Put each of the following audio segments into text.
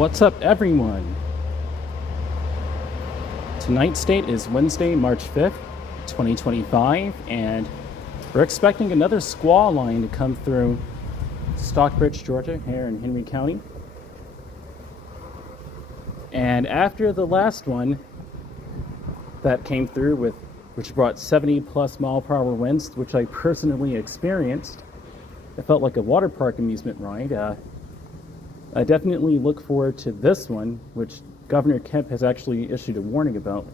What's up, everyone? Tonight's date is Wednesday, March 5th, 2025, and we're expecting another squall line to come through Stockbridge, Georgia, here in Henry County. And after the last one that came through which brought 70+ mile per hour winds, which I personally experienced, it felt like a water park amusement ride. I definitely look forward to this one, which Governor Kemp has actually issued a warning about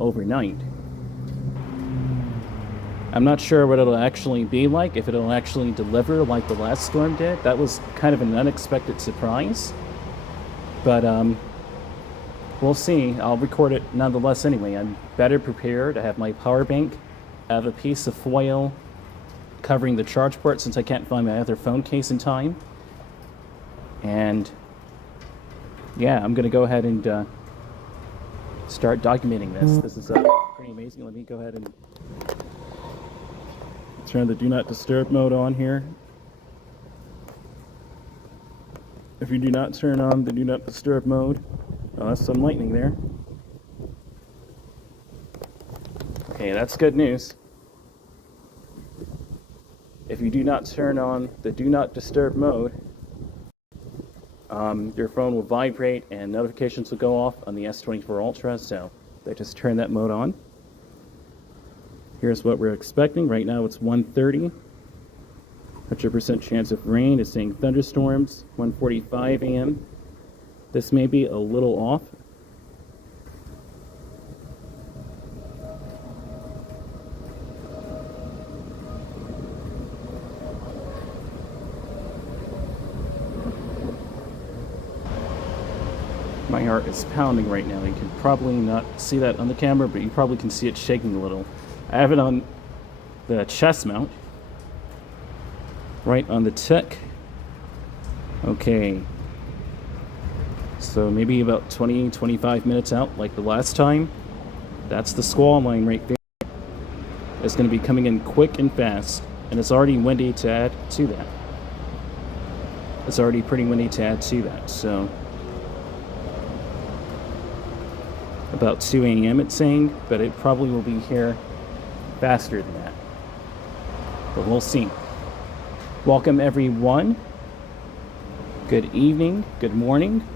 overnight. I'm not sure what it'll actually be like, if it'll actually deliver like the last storm did. That was kind of an unexpected surprise. But we'll see. I'll record it nonetheless anyway. I'm better prepared. I have my power bank. I have a piece of foil covering the charge port since I can't find my other phone case in time. And yeah, I'm gonna go ahead and start documenting this. This is pretty amazing. Let me go ahead and turn the do not disturb mode on here. If you do not turn on the do not disturb mode, oh, that's some lightning there. Okay, that's good news. If you do not turn on the do not disturb mode, your phone will vibrate and notifications will go off on the S24 Ultra, so they just turn that mode on. Here's what we're expecting. Right now it's 1:30. 100% chance of rain. It's saying thunderstorms, 1:45 a.m. This may be a little off. My heart is pounding right now. You can probably not see that on the camera, but you probably can see it shaking a little. I have it on the chest mount, right on the tick. Okay. So maybe about 20-25 minutes out, like the last time. That's the squall line right there. It's going to be coming in quick and fast, and it's already windy to add to that. It's already pretty windy to add to that, so about 2 a.m. it's saying, but it probably will be here faster than that. But we'll see. Welcome, everyone. Good evening, good morning.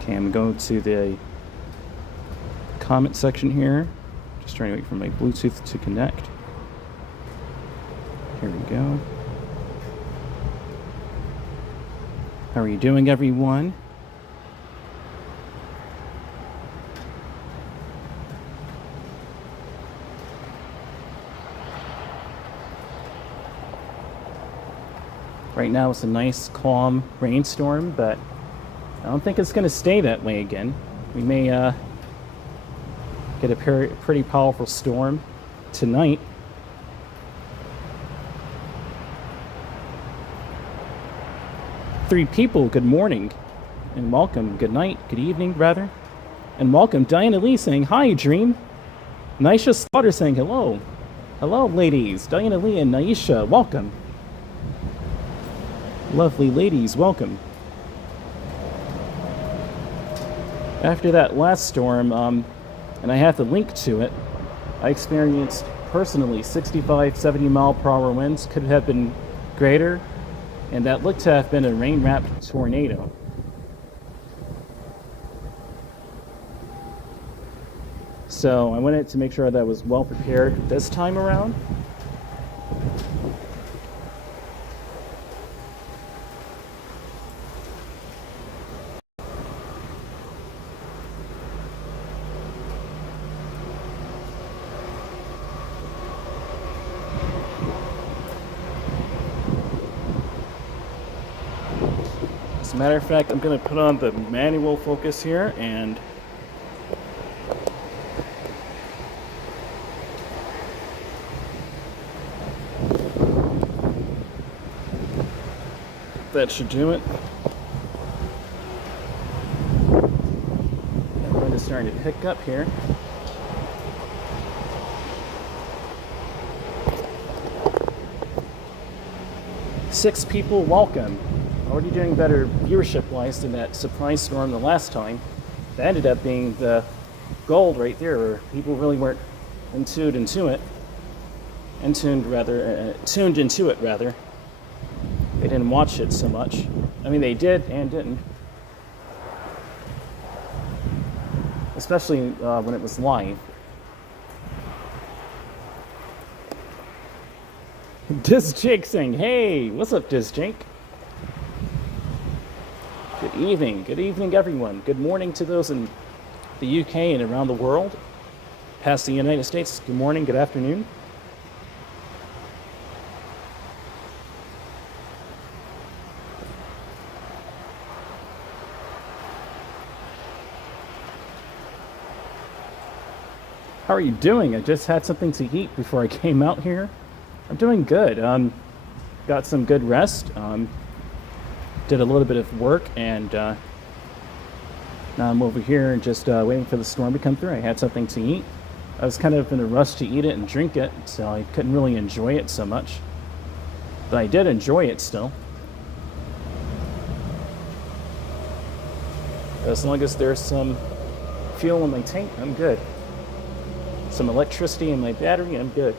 Okay, I'm going to the comment section here. Just trying to wait for my Bluetooth to connect. Here we go. How are you doing, everyone? Right now it's a nice, calm rainstorm, but I don't think it's going to stay that way again. We may get a pretty powerful storm tonight. Three people, good morning, and welcome. Good night, good evening, rather. And welcome, Diana Lee saying, hi, Dream. Naisha Slaughter saying, hello. Hello, ladies. Diana Lee and Naisha, welcome. Lovely ladies, welcome. After that last storm, and I have the link to it, I experienced personally 65, 70 mile per hour winds. Could have been greater, and that looked to have been a rain-wrapped tornado. So I wanted to make sure that I was well prepared this time around. As a matter of fact, I'm going to put on the manual focus here and that should do it. starting to pick up here. Six people, welcome. Already doing better viewership-wise than that surprise storm the last time. That ended up being the gold right there, where people really weren't tuned into it rather. They didn't watch it so much. I mean, they did and didn't. Especially when it was live. Diz Jake saying, hey, what's up, Diz Jake? Good evening everyone. Good morning to those in the UK and around the world. Past the United States, good morning, good afternoon. How are you doing? I just had something to eat before I came out here. I'm doing good. Got some good rest. Did a little bit of work, and now I'm over here and just waiting for the storm to come through. I had something to eat. I was kind of in a rush to eat it and drink it, so I couldn't really enjoy it so much. But I did enjoy it still. As long as there's some fuel in my tank, I'm good. Some electricity in my battery, I'm good.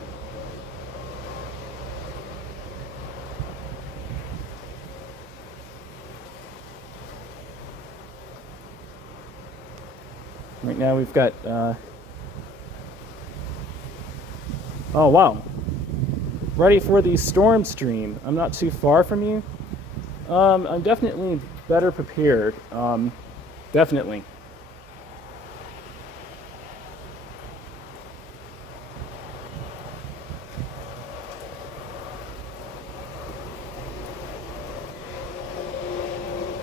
Right now we've got, oh wow, ready for the storm stream. I'm not too far from you. I'm definitely better prepared, definitely.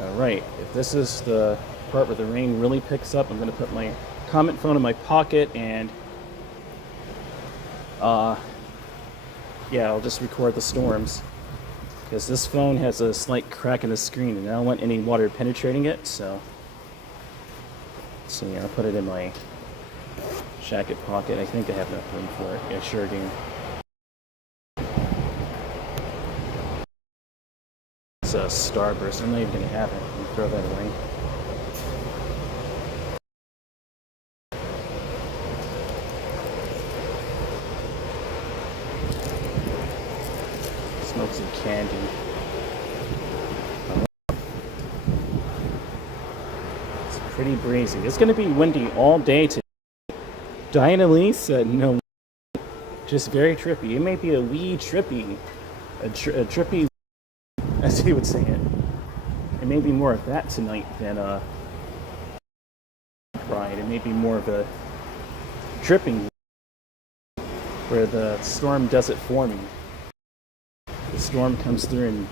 All right, if this is the part where the rain really picks up, I'm going to put my comment phone in my pocket and yeah, I'll just record the storms, because this phone has a slight crack in the screen and I don't want any water penetrating it, so yeah, I'll put it in my jacket pocket. I think I have enough room for it. Yeah, sure do. It's a Starburst. I'm not even going to have it. I'm going to throw that away. Smoke some candy. It's pretty breezy. It's going to be windy all day today. Diana Lee said no. Just very trippy. It may be a wee trippy. A trippy, as he would say it. It may be more of that tonight than a ride. It may be more of a tripping, where the storm does it for me. The storm comes through and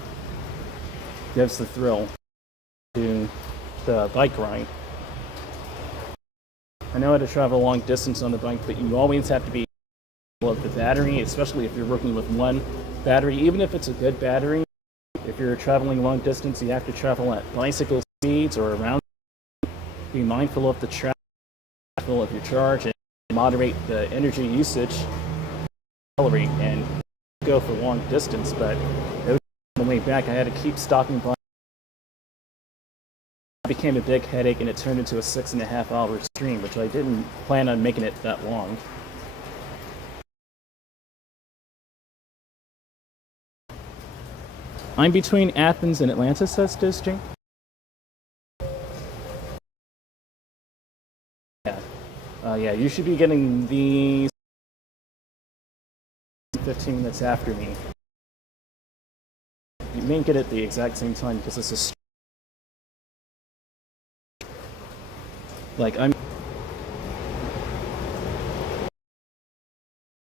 gives the thrill to the bike ride. I know how to travel a long distance on the bike, but you always have to be of the battery, especially if you're working with one battery. Even if it's a good battery, if you're traveling long distance, you have to travel at bicycle speeds or around. Be mindful of the travel, mindful of your charge, and moderate the energy usage, and go for long distance. But it was on the way back, I had to keep stopping by. It became a big headache, and it turned into a 6.5-hour stream, which I didn't plan on making it that long. I'm between Athens and Atlanta, says Disjing. Yeah, you should be getting the 15 minutes after me. You may get it the exact same time because it's a like I'm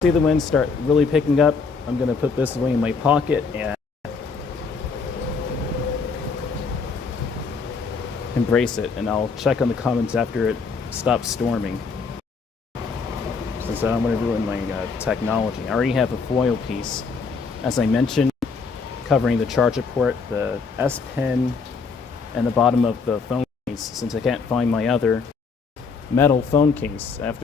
see the wind start really picking up. I'm gonna put this away in my pocket and embrace it, and I'll check on the comments after it stops storming, since I don't want to ruin my technology. I already have a foil piece, as I mentioned, covering the charger port, the S Pen, and the bottom of the phone case, since I can't find my other metal phone case after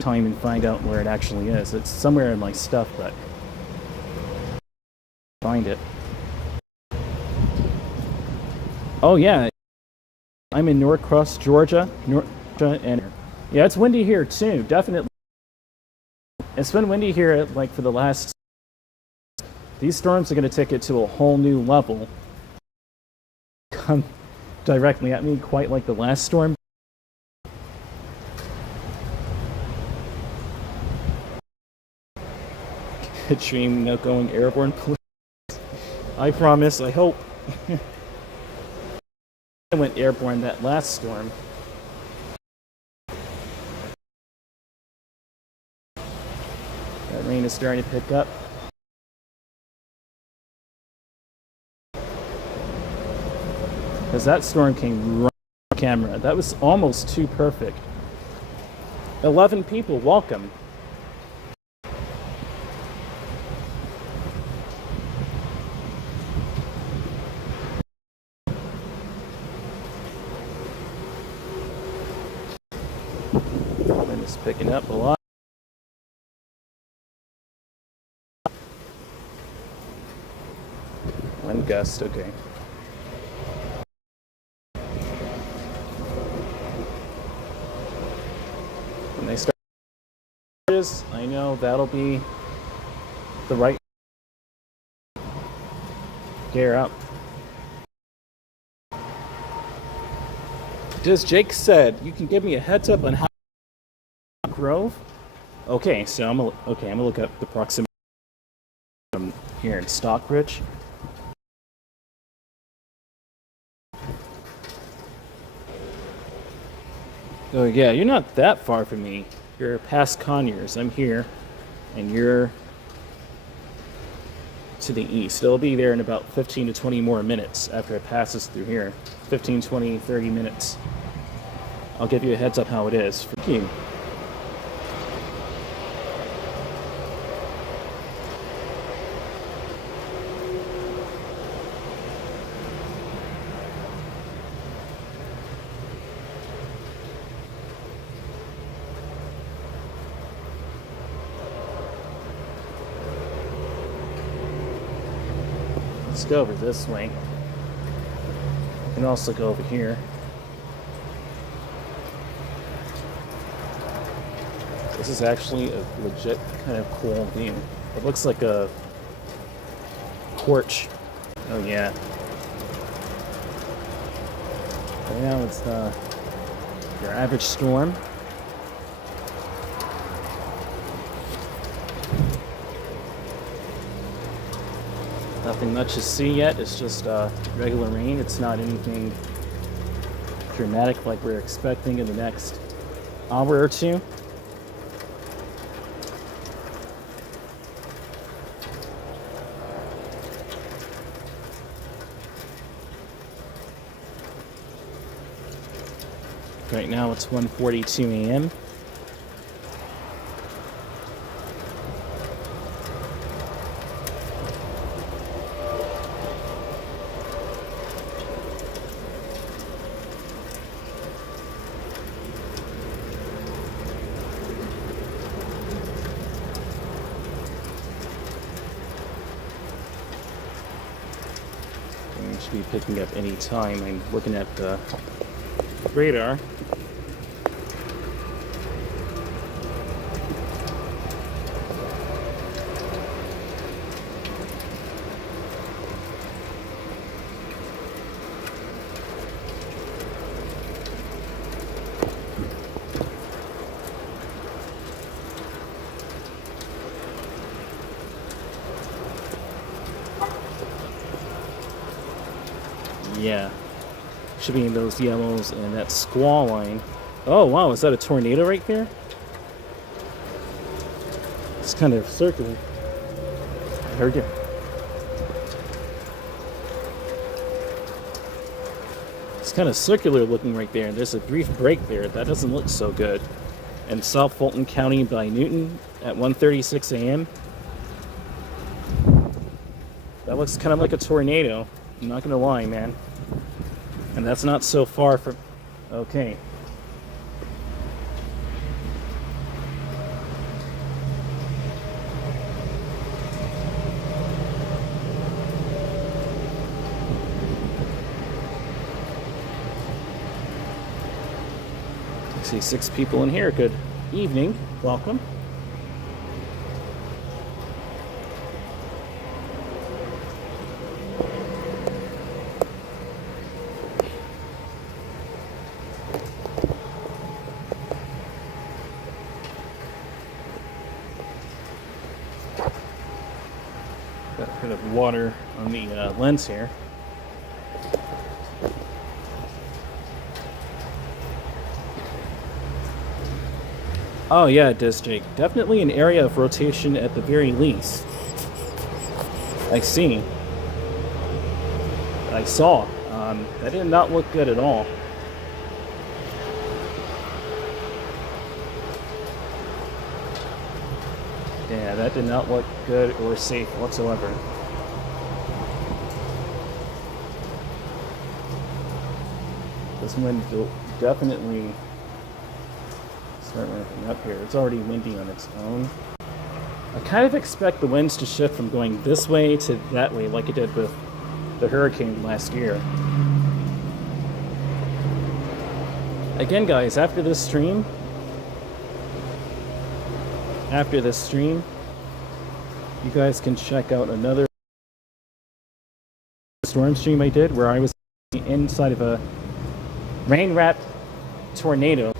time and find out where it actually is. It's somewhere in my stuff, but find it. Oh yeah, I'm in Norcross, Georgia. And yeah, it's windy here too. Definitely, it's been windy here like for the last. These storms are going to take it to a whole new level. Come directly at me, quite like the last storm. Dream no going airborne, please. I promise. I hope. I went airborne that last storm. That rain is starting to pick up. Because that storm came right on camera. That was almost too perfect. 11 people, welcome. Wind is picking up a lot. Wind gust, okay. When they start, I know that'll be the right gear up. Just Jake said, you can give me a heads up on how Grove. Okay, so I'm gonna look up the proximity from here in Stockbridge. Oh yeah, you're not that far from me. You're past Conyers. I'm here, and you're to the east. It'll be there in about 15 to 20 more minutes after it passes through here. 15, 20, 30 minutes. I'll give you a heads up how it is. Thank you. Let's go over this way. You can also go over here. This is actually a legit kind of cool view. It looks like a porch. Oh yeah. Right now it's your average storm. Nothing much to see yet. It's just regular rain. It's not anything dramatic like we're expecting in the next hour or two. Right now it's 1:42 a.m. We should be picking up any time. I'm looking at the radar. Yeah, should be in those yellows and that squall line. Oh wow, is that a tornado right there? It's kind of circular. I heard you. It's kind of circular looking right there. There's a brief break there. That doesn't look so good. And South Fulton County by Newton at 1:36 a.m. That looks kind of like a tornado. I'm not gonna lie, man. And that's not so far from... Okay. See 6 people in here. Good evening. Welcome. Got a bit of water on the lens here. Oh yeah, District. Definitely an area of rotation at the very least. I see. I saw. That did not look good at all. Yeah, that did not look good or safe whatsoever. This wind will definitely start ramping up here. It's already windy on its own. I kind of expect the winds to shift from going this way to that way like it did with the hurricane last year. Again, guys, after this stream, you guys can check out another storm stream I did where I was inside of a rain-wrapped tornado.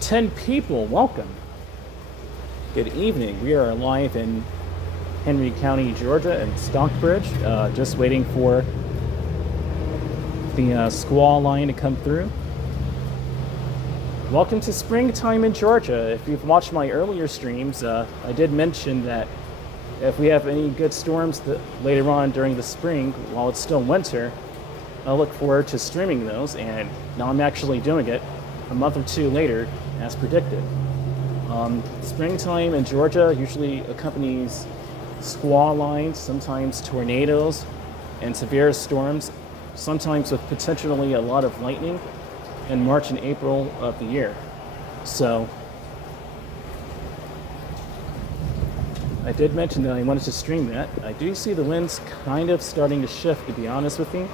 Ten people, welcome. Good evening. We are live in Henry County, Georgia, and Stockbridge. Just waiting for the squall line to come through. Welcome to springtime in Georgia. If you've watched my earlier streams, I did mention that if we have any good storms later on during the spring, while it's still winter, I look forward to streaming those, and now I'm actually doing it a month or two later, as predicted. Springtime in Georgia usually accompanies squall lines, sometimes tornadoes, and severe storms, sometimes with potentially a lot of lightning in March and April of the year. So I did mention that I wanted to stream that. I do see the winds kind of starting to shift, to be honest with you,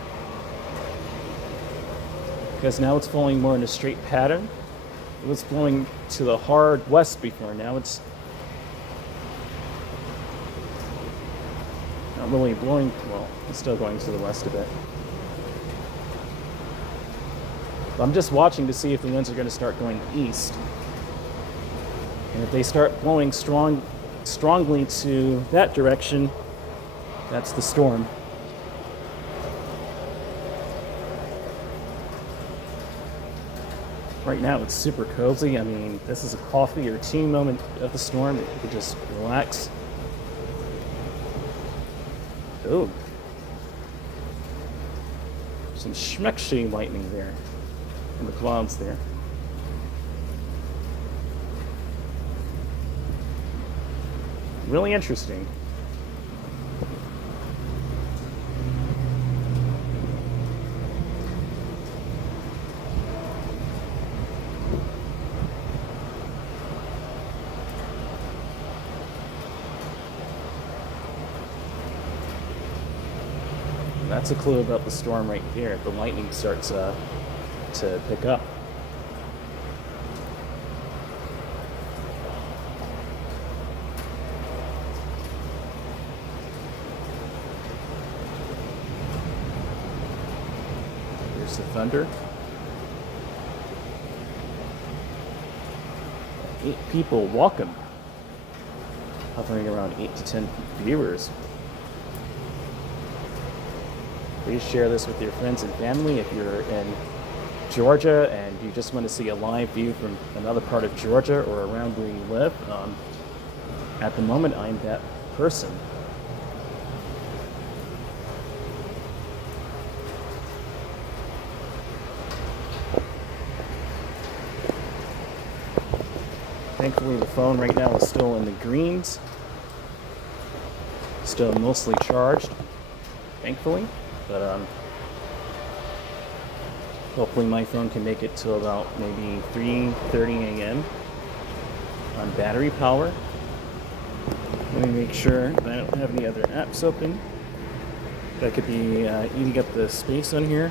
because now it's flowing more in a straight pattern. It was blowing to the hard west before. Now it's not really blowing, well, it's still going to the west a bit. But I'm just watching to see if the winds are going to start going east. And if they start blowing strongly to that direction, that's the storm. Right now it's super cozy. I mean, this is a coffee or tea moment of the storm. You could just relax. Oh, some schmeckshy lightning there in the clouds there. Really interesting. That's a clue about the storm right here. The lightning starts to pick up. Here's the thunder. 8 people, welcome. Hovering around 8 to 10 viewers. Please share this with your friends and family if you're in Georgia and you just want to see a live view from another part of Georgia or around where you live. At the moment, I'm that person. Thankfully, the phone right now is still in the greens. Still mostly charged, thankfully. But hopefully my phone can make it to about maybe 3:30 a.m. on battery power. Let me make sure that I don't have any other apps open. that could be eating up the space on here.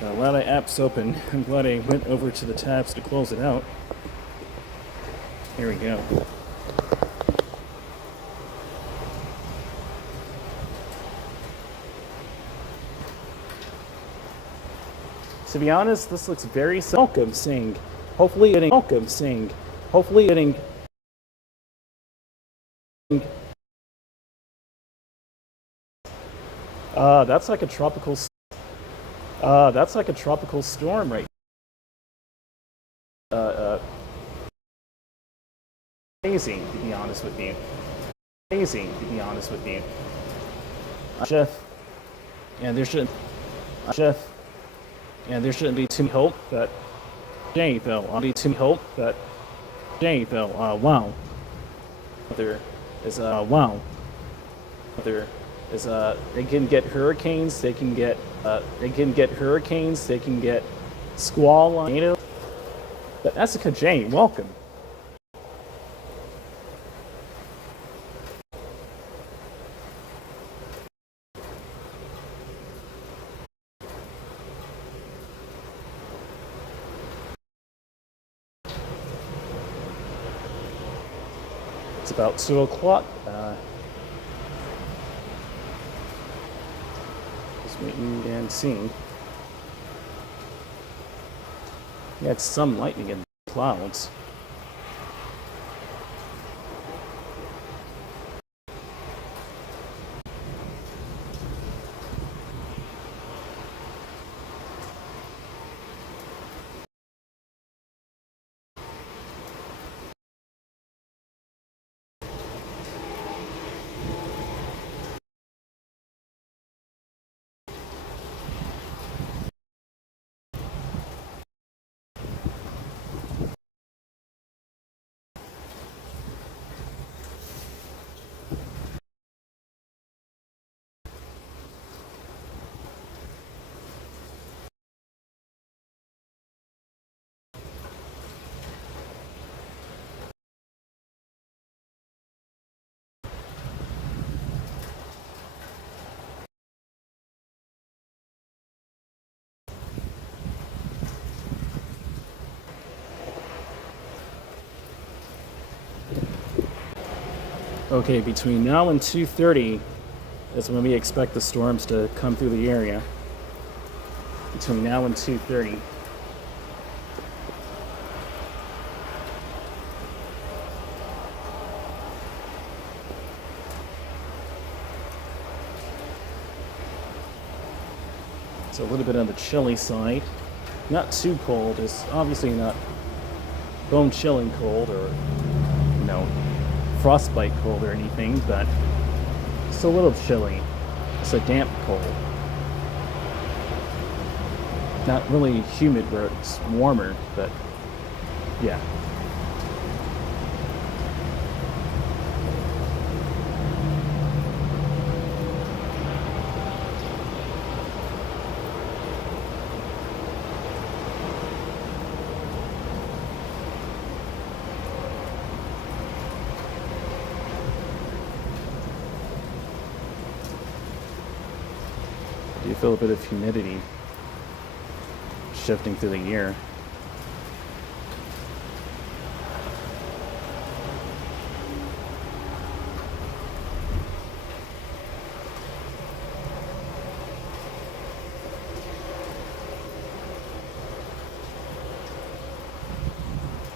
A lot of apps open. I'm glad I went over to the tabs to close it out. Here we go. To be honest, this looks very welcome sing. Hopefully getting welcome sing. Hopefully getting that's like a tropical that's like a tropical storm right. Amazing to be honest with you. Amazing to be honest with you. Jeff. And there shouldn't Jeff. And there shouldn't be too much hope that Jay though. I'll be too hope that Jay though. Wow. There is wow. There is they can get hurricanes. They can get hurricanes. They can get squall tornado. But Essica Jane, welcome. It's about 2 o'clock. Just waiting and seeing. We had some lightning in the clouds. Okay, between now and 2:30 is when we expect the storms to come through the area. Between now and 2:30. It's a little bit on the chilly side. Not too cold. It's obviously not bone chilling cold or, you know, frostbite cold or anything, but it's a little chilly. It's a damp cold. Not really humid where it's warmer, but yeah. Do you feel a bit of humidity shifting through the air?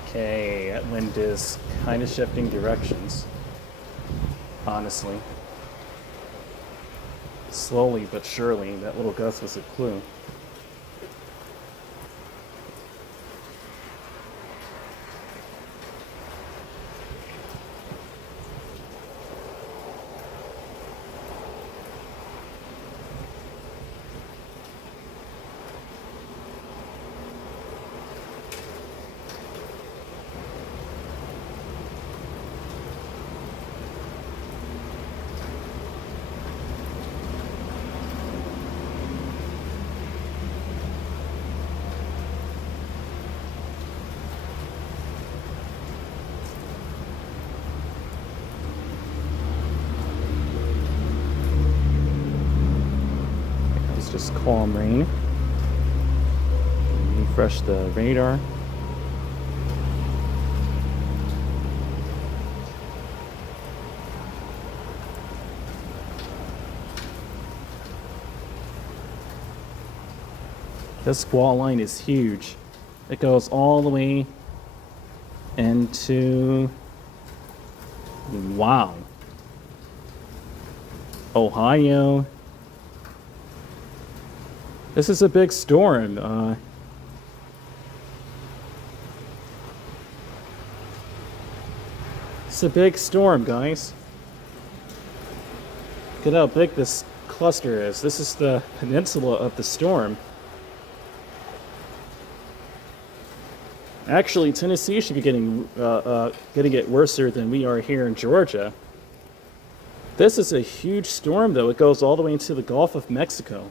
Okay, that wind is kind of shifting directions, honestly. Slowly but surely, that little gust was a clue. It's calm rain. Refresh the radar. This squall line is huge. It goes all the way into, wow, Ohio. This is a big storm. It's a big storm, guys. Look at how big this cluster is. This is the peninsula of the storm. Actually, Tennessee should be getting it worse than we are here in Georgia. This is a huge storm, though. It goes all the way into the Gulf of Mexico.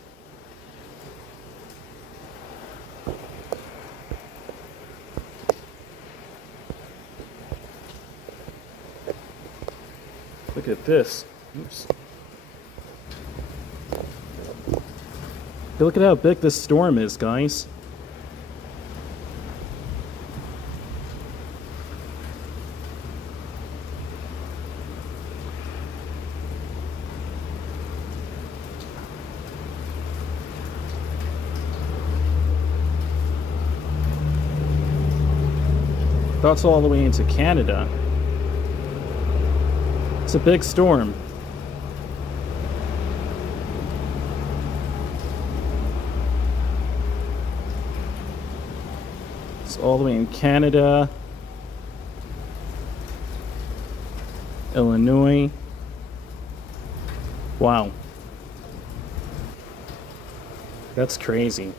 Look at this. Oops. Look at how big this storm is, guys. That's all the way into Canada. It's a big storm. It's all the way in Canada, Illinois. Wow. That's crazy.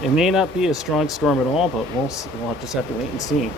It may not be a strong storm at all, but we'll just have to wait and see.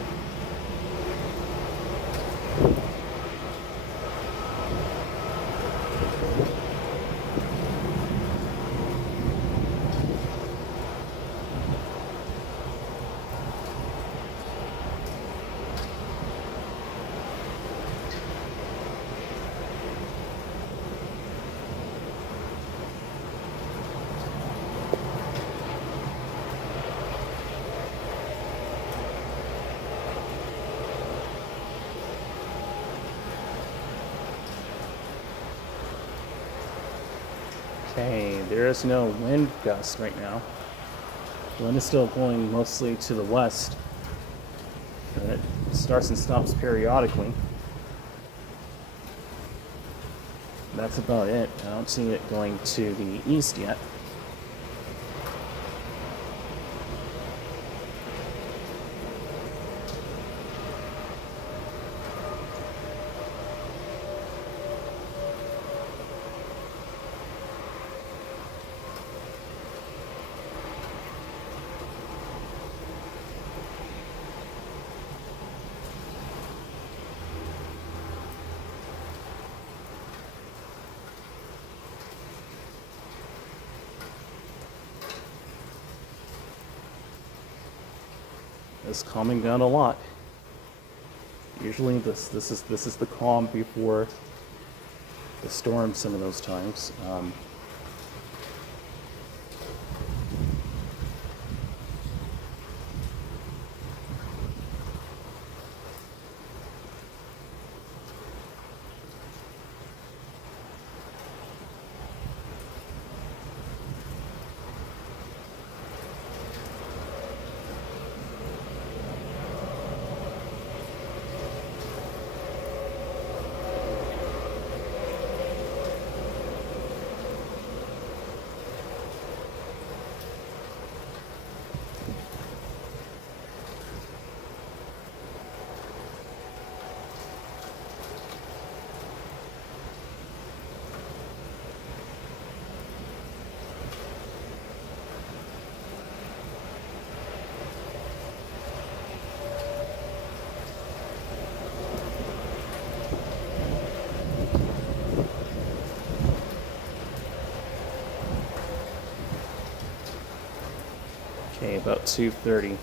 Okay, there is no wind gust right now. The wind is still blowing mostly to the west. And it starts and stops periodically. That's about it. I don't see it going to the east yet. It's calming down a lot. Usually this is the calm before the storm some of those times. Okay, about 2:30.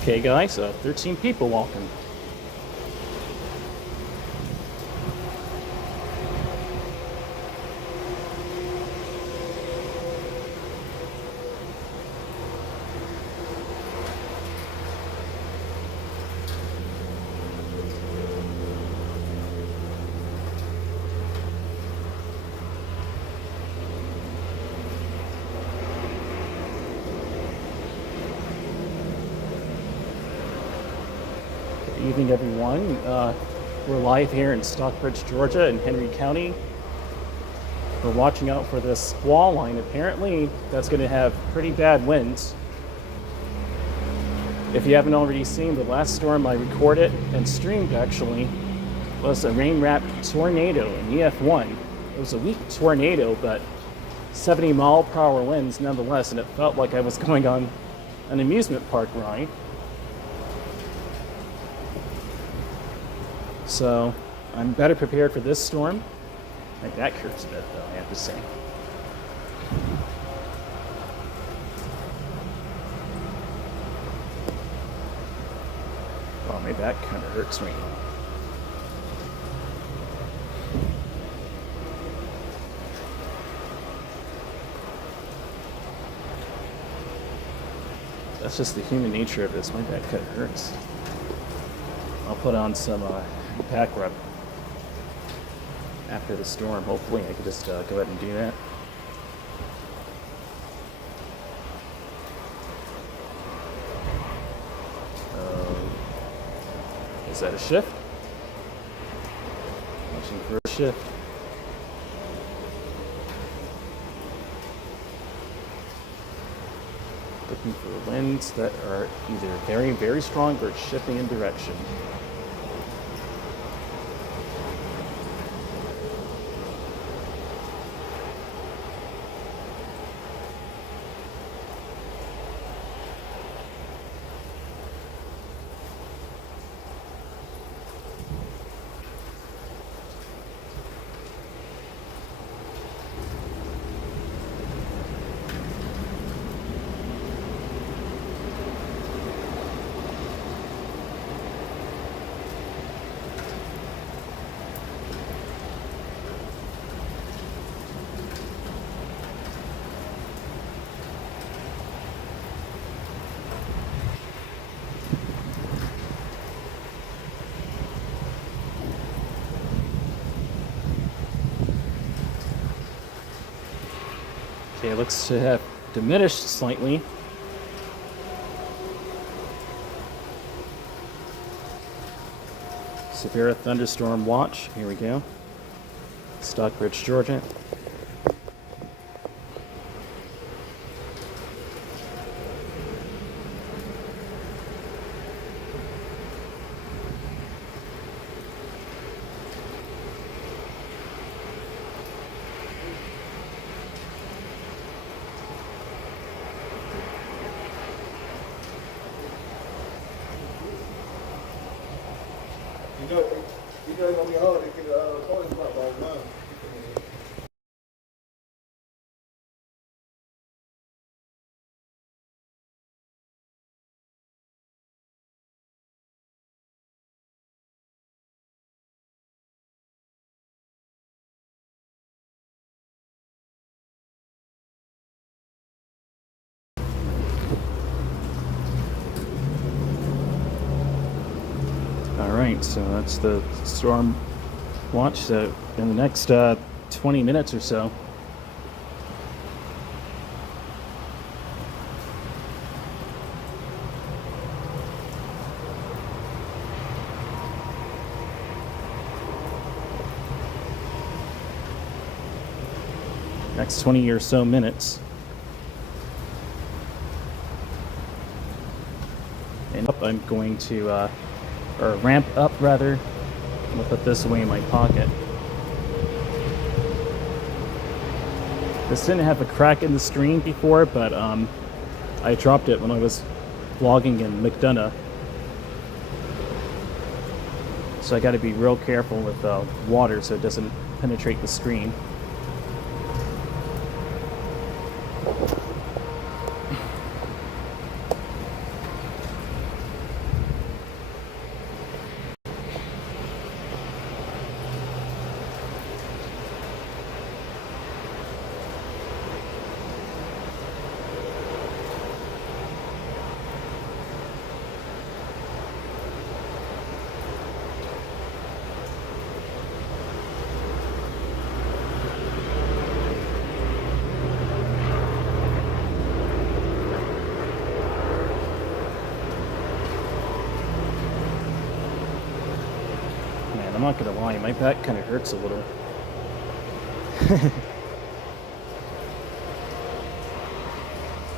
Okay, guys, 13 people walking. Good evening, everyone. We're live here in Stockbridge, Georgia, in Henry County. We're watching out for this squall line. Apparently, that's going to have pretty bad winds. If you haven't already seen, the last storm I recorded and streamed actually was a rain-wrapped tornado in EF1. It was a weak tornado, but 70-mile-per-hour winds nonetheless, and it felt like I was going on an amusement park ride. So I'm better prepared for this storm. My back hurts a bit, though, I have to say. Well, my back kind of hurts right now. That's just the human nature of this. My back kind of hurts. I'll put on some back rub after the storm. Hopefully I can just go ahead and do that. Is that a shift? Watching for a shift. Looking for winds that are either very, very strong or shifting in direction. Okay, it looks to have diminished slightly. Severe thunderstorm watch. Here we go. Stockbridge, Georgia. You know it's gonna be hard to get a parking spot by now. Alright, so that's the storm watch. So in the next 20 minutes or so, next 20 or so minutes. And I'm going to, or ramp up rather. I'm gonna put this away in my pocket. This didn't have a crack in the stream before, but I dropped it when I was vlogging in McDonough. So I gotta be real careful with water so it doesn't penetrate the screen. I'm not gonna lie, my back kind of hurts a little.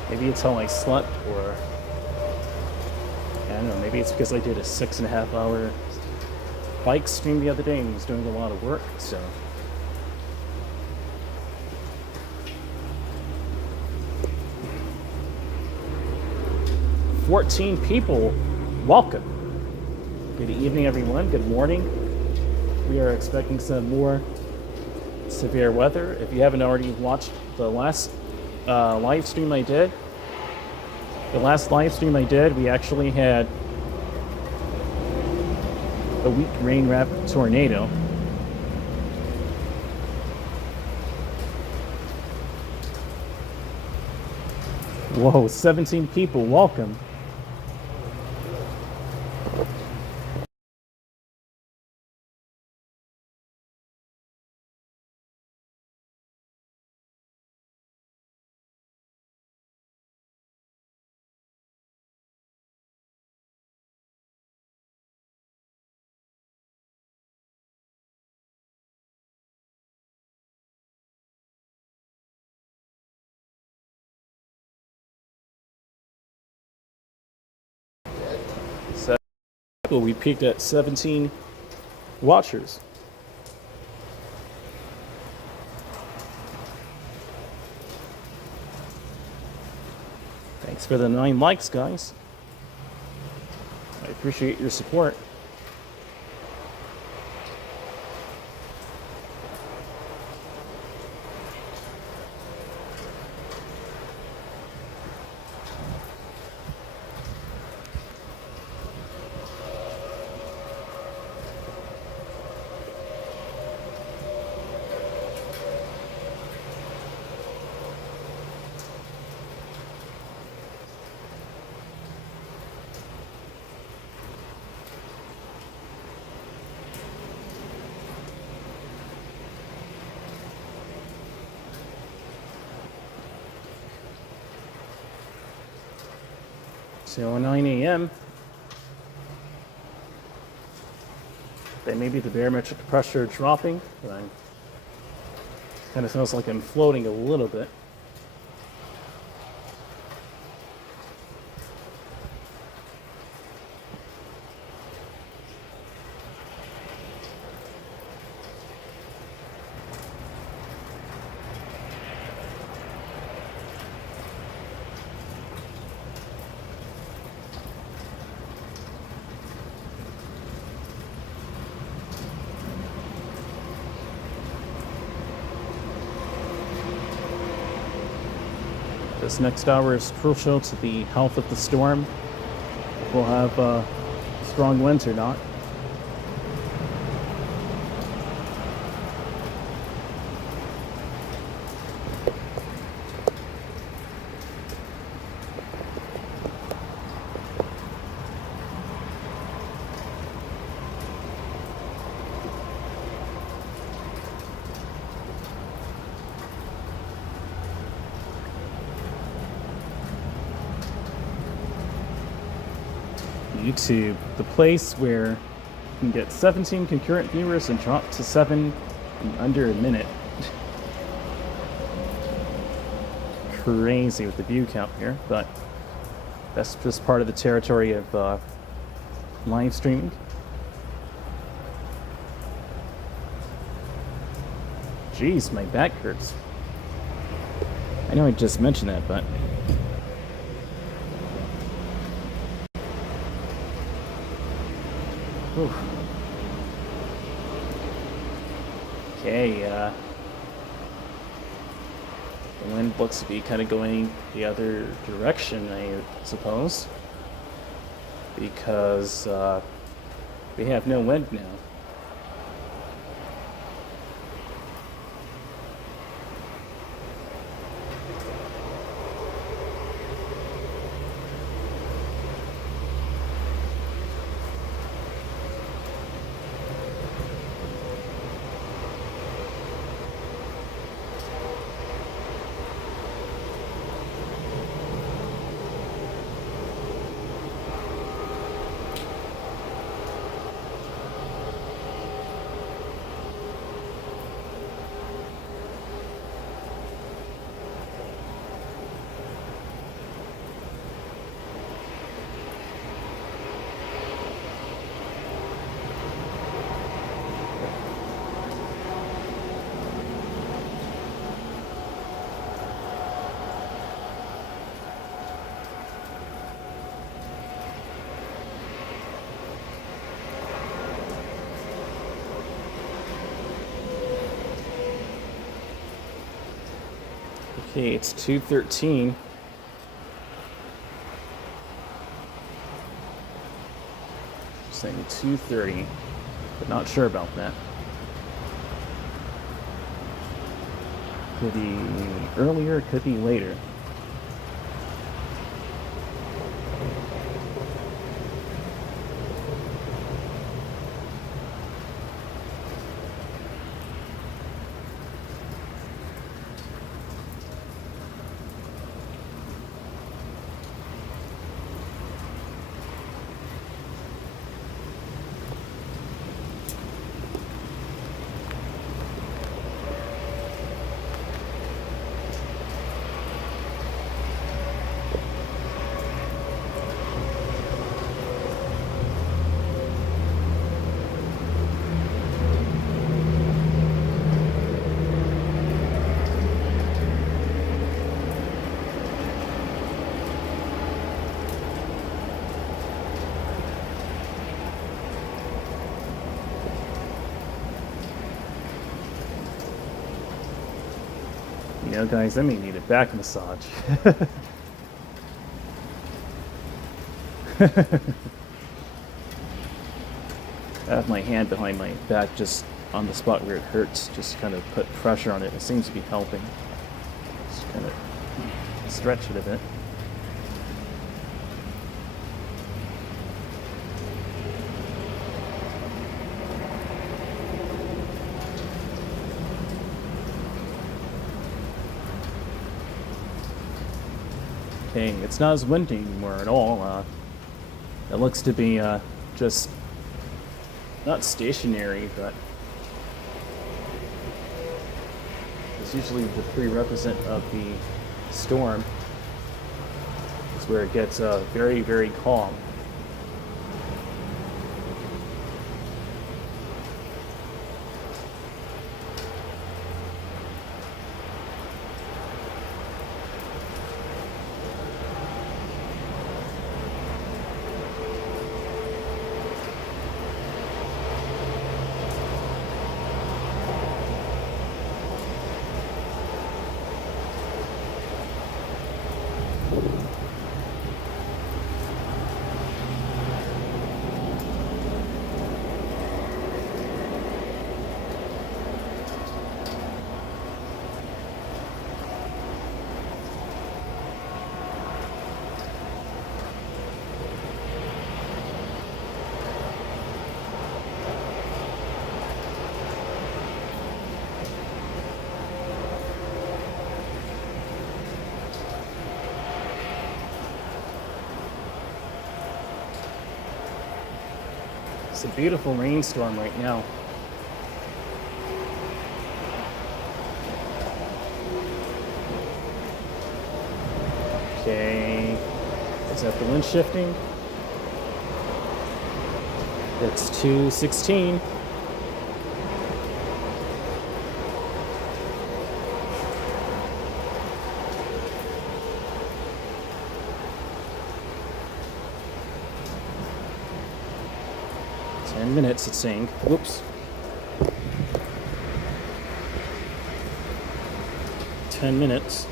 Maybe it's how I slept, or I don't know, maybe it's because I did a 6.5-hour bike stream the other day and was doing a lot of work, so. "14 people, welcome. Good evening, everyone. Good morning. We are expecting some more severe weather. If you haven't already watched the last live stream I did, we actually had a weak rain wrap tornado. Whoa, 17 people, welcome. So we peaked at 17 watchers. Thanks for the 9 likes, guys. I appreciate your support. So 9 a.m. Then maybe the barometric pressure dropping. But kind of feels like I'm floating a little bit. This next hour is crucial to the health of the storm. If we'll have strong winds or not. YouTube, the place where you can get 17 concurrent viewers and drop to 7 in under a minute. Crazy with the view count here, but that's just part of the territory of live streaming. Jeez, my back hurts. I know I just mentioned that, but whew. Okay, the wind looks to be kind of going the other direction, I suppose, because we have no wind now. Okay, it's 2:13. Saying 2:30, but not sure about that. Could be earlier, could be later. You know, guys, I may need a back massage. I have my hand behind my back just on the spot where it hurts, just kind of put pressure on it. It seems to be helping. Just kind of stretch it a bit. Okay, it's not as windy anymore at all. It looks to be just not stationary, but it's usually the prerequisite of the storm. It's where it gets very, very calm. It's a beautiful rainstorm right now. Okay, is that the wind shifting? It's 2:16. Minutes it's saying. Whoops. 10 minutes.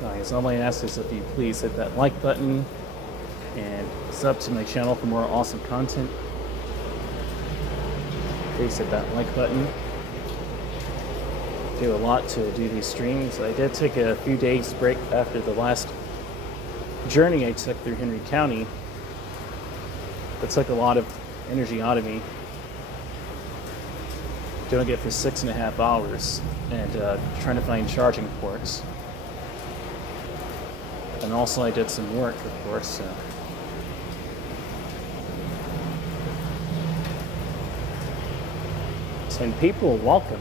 Guys, all I ask is that you please hit that like button and sub to my channel for more awesome content. Please hit that like button. Do a lot to do these streams. I did take a few days break after the last journey I took through Henry County. That took a lot of energy out of me. Doing it for 6.5 hours and trying to find charging ports. And also I did some work, of course. And people, welcome.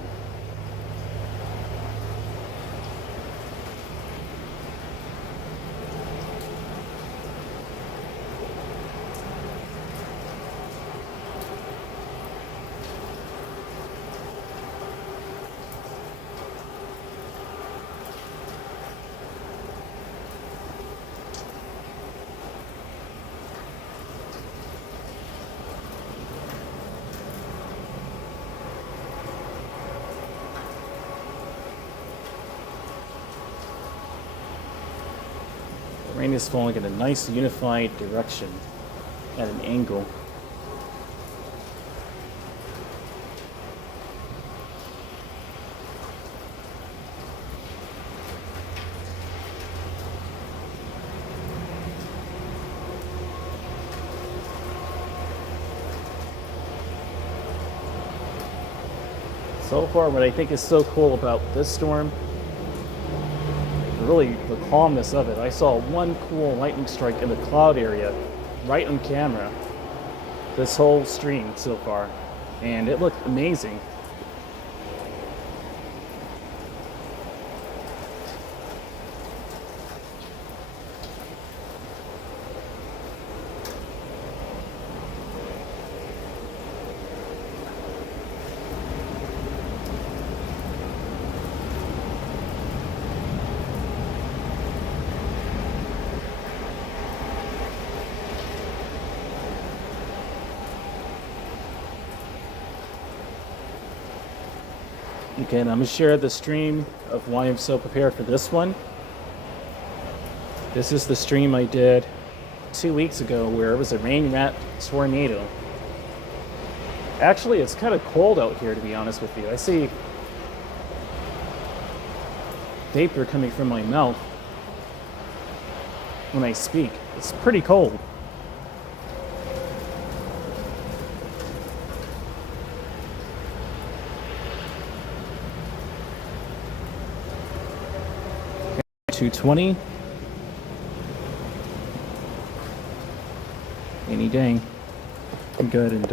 Rain is falling in a nice unified direction at an angle. So far, what I think is so cool about this storm, really the calmness of it. I saw one cool lightning strike in the cloud area right on camera this whole stream so far, and it looked amazing. Okay, and I'm going to share the stream of why I'm so prepared for this one. This is the stream I did 2 weeks ago where it was a rain-wrapped tornado. Actually, it's kind of cold out here, to be honest with you. I see vapor coming from my mouth when I speak. It's pretty cold. Okay, 220. Any day. I'm good, and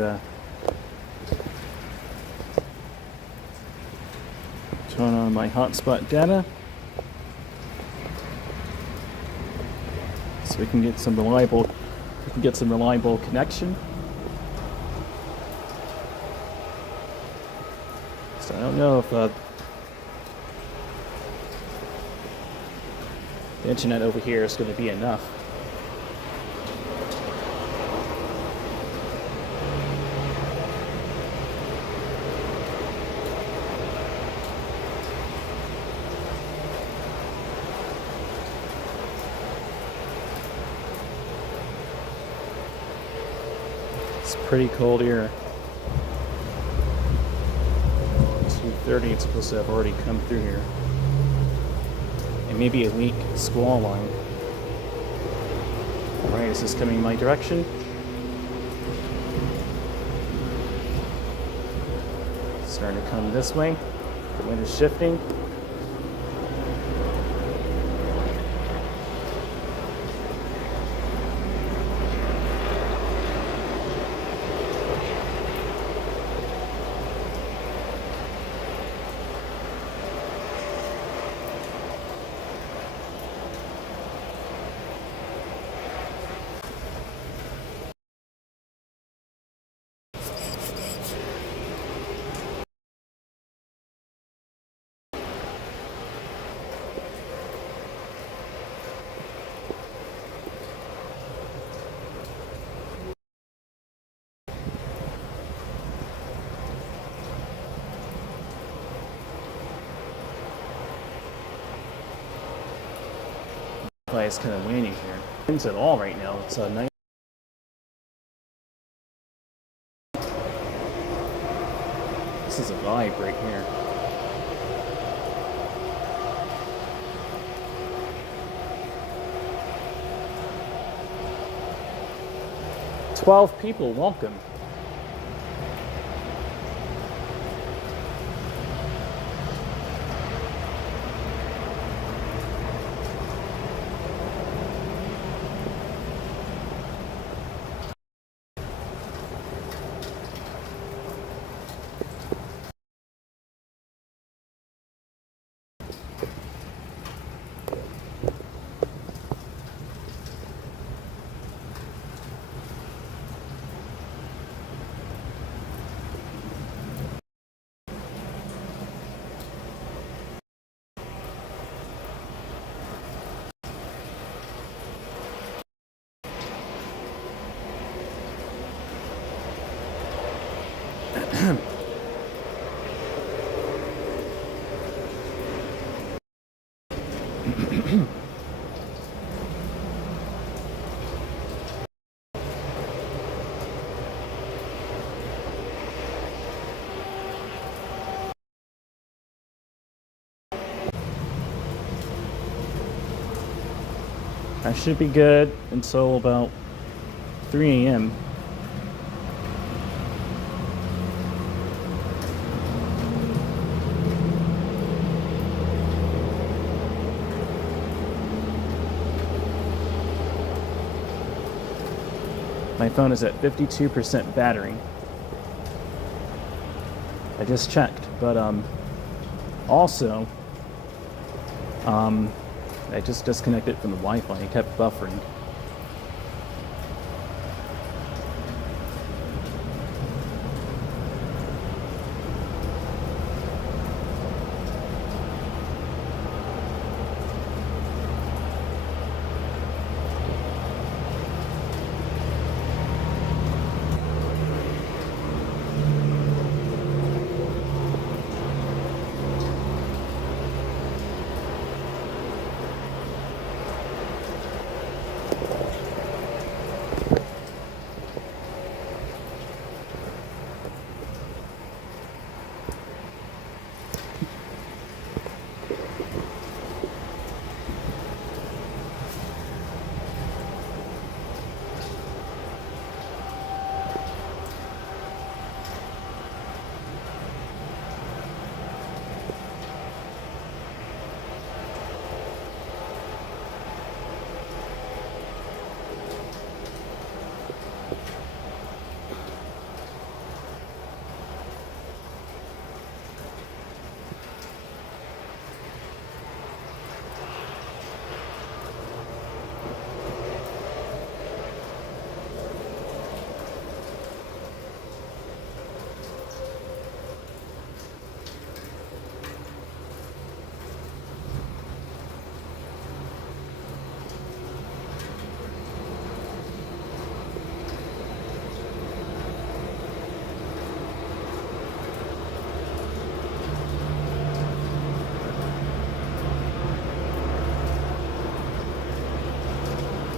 turn on my hotspot data so we can get some reliable connection. So I don't know if the internet over here is going to be enough. Pretty cold here. 2:30, it's supposed to have already come through here. And maybe a weak squall line. Alright, is this coming my direction? Starting to come this way. The wind is shifting. It's kind of waning here. Winds at all right now. It's a nice. This is a vibe right here. "12 people, welcome." I should be good until about 3 a.m. My phone is at 52% battery. I just checked, but also I just disconnected from the Wi-Fi. It kept buffering.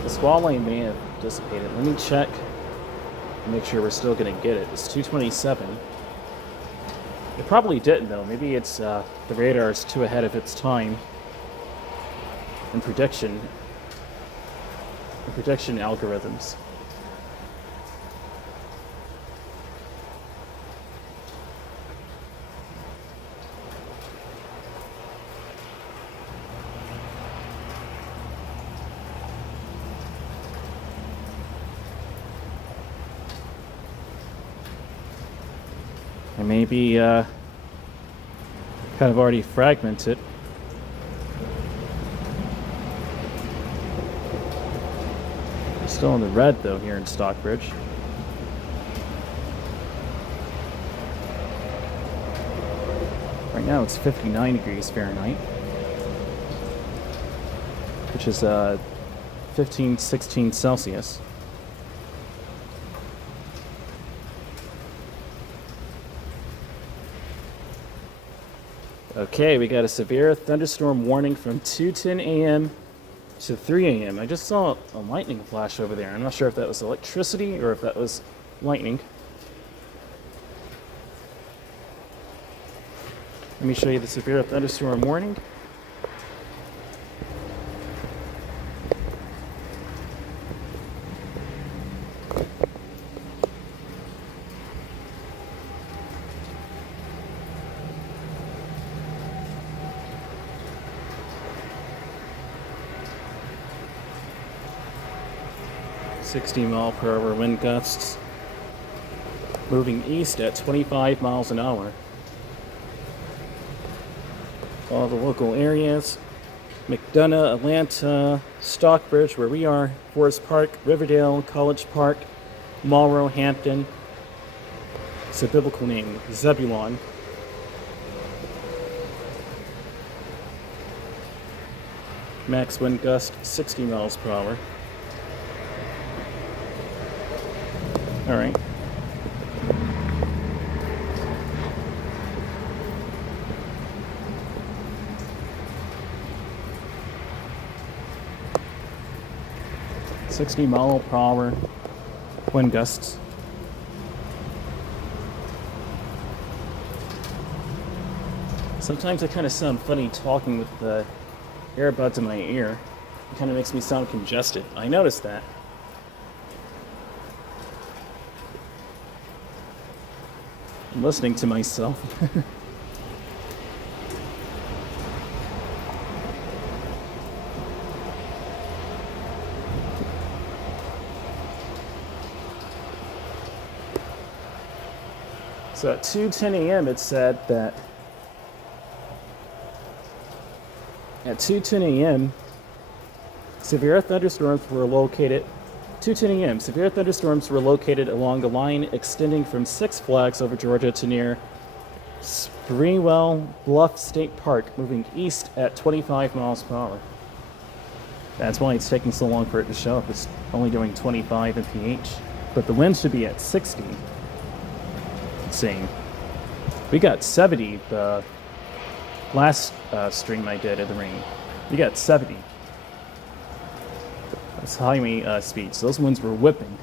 The squall line may have dissipated. Let me check and make sure we're still going to get it. It's 227. It probably didn't, though. Maybe it's the radar is too ahead of its time in prediction algorithms. I may be kind of already fragmented. Still in the red though here in Stockbridge. Right now it's 59 degrees Fahrenheit, which is 16 Celsius. Okay, we got a severe thunderstorm warning from 2:10 a.m. to 3 a.m. I just saw a lightning flash over there. I'm not sure if that was electricity or if that was lightning. Let me show you the severe thunderstorm warning. .60-mile-per-hour wind gusts, moving east at 25 miles an hour. All the local areas: McDonough, Atlanta, Stockbridge, where we are, Forest Park, Riverdale, College Park, Marlboro, Hampton. It's a biblical name, Zebulon. Max wind gust 60 miles per hour. All right. 60 mile per hour wind gusts. Sometimes I kind of sound funny talking with the earbuds in my ear. It kind of makes me sound congested. I noticed that. I'm listening to myself. So at 2:10 a.m. it said that at 2:10 a.m. severe thunderstorms were located. 2:10 a.m. severe thunderstorms were located along the line extending from Six Flags over Georgia to near Springwell Bluff State Park, moving east at 25 miles per hour. That's why it's taking so long for it to show up. It's only doing 25 mph, but the wind should be at 60. Insane. We got 70 the last stream I did in the rain. We got 70. That's highway speed. So those winds were whipping.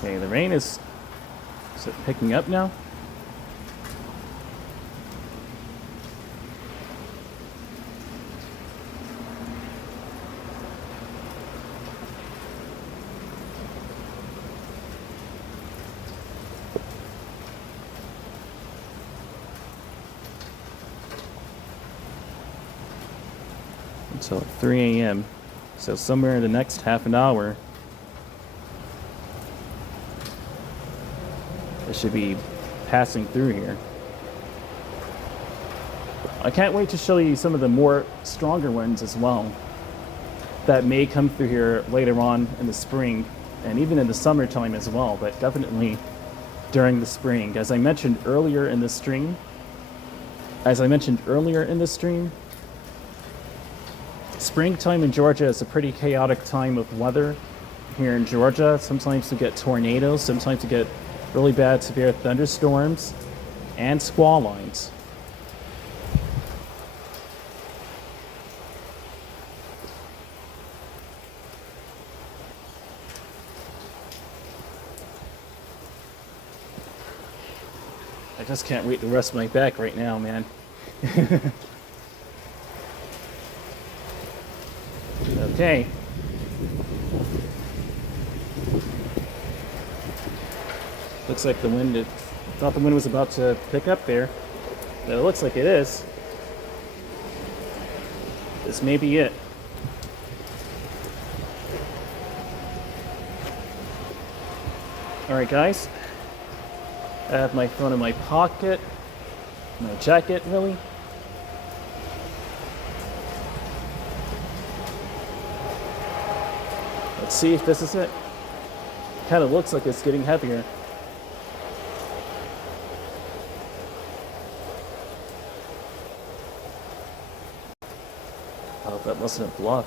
Okay, the rain is it picking up now? Until 3 a.m. So somewhere in the next half an hour, it should be passing through here. I can't wait to show you some of the more stronger winds as well that may come through here later on in the spring and even in the summertime as well, but definitely during the spring. As I mentioned earlier in the stream, springtime in Georgia is a pretty chaotic time of weather here in Georgia. Sometimes we get tornadoes, sometimes we get really bad severe thunderstorms and squall lines. I just can't wait to rest my back right now, man. Okay. Looks like the wind, thought the wind was about to pick up there, but it looks like it is. This may be it. Alright guys, I have my phone in my pocket, my jacket really. Let's see if this is it. Kind of looks like it's getting heavier. Oh, that wasn't a bluff.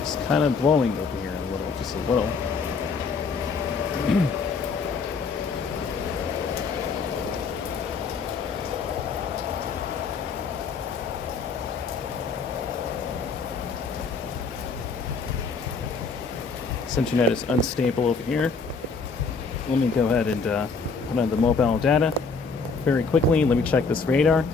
It's kind of blowing over here a little, just a little. Internet is unstable over here. Let me go ahead and put on the mobile data very quickly. Let me check this radar.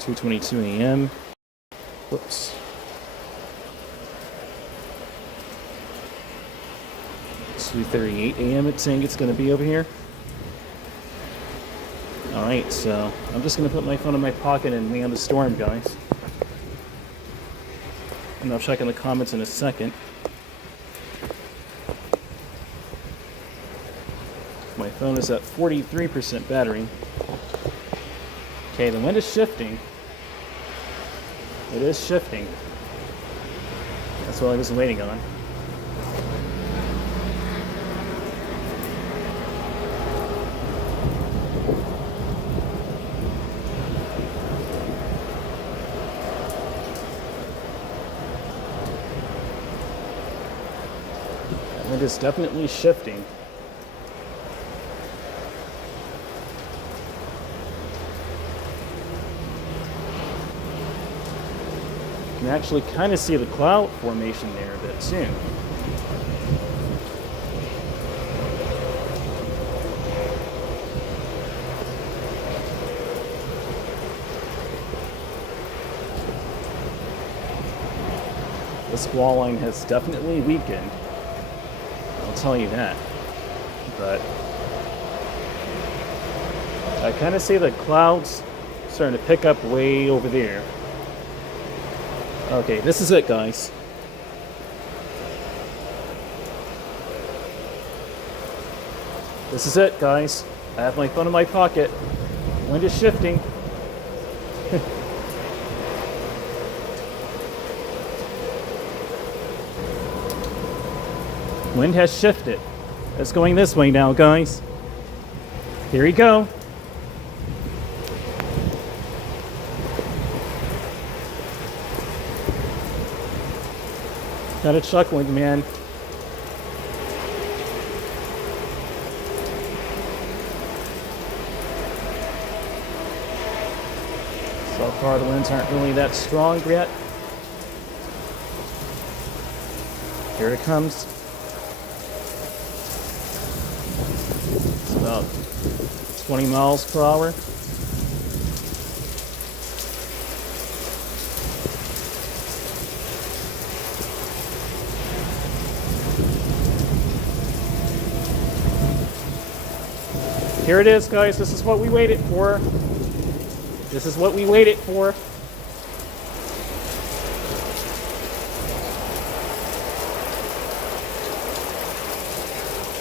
2:22 a.m. Whoops. 2:38 a.m. it's saying it's going to be over here. Alright, so I'm just going to put my phone in my pocket and man the storm, guys. And I'll check in the comments in a second. My phone is at 43% battery. Okay, the wind is shifting. It is shifting. That's what I was waiting on. The wind is definitely shifting. You can actually kind of see the cloud formation there a bit too. The squall line has definitely weakened. I'll tell you that. But I kind of see the clouds starting to pick up way over there. Okay, this is it, guys. This is it, guys. I have my phone in my pocket. Wind is shifting. Wind has shifted. It's going this way now, guys. Here we go. Got it chuckling, man. So far, the winds aren't really that strong yet. Here it comes. It's about 20 miles per hour. Here it is, guys. This is what we waited for. This is what we waited for.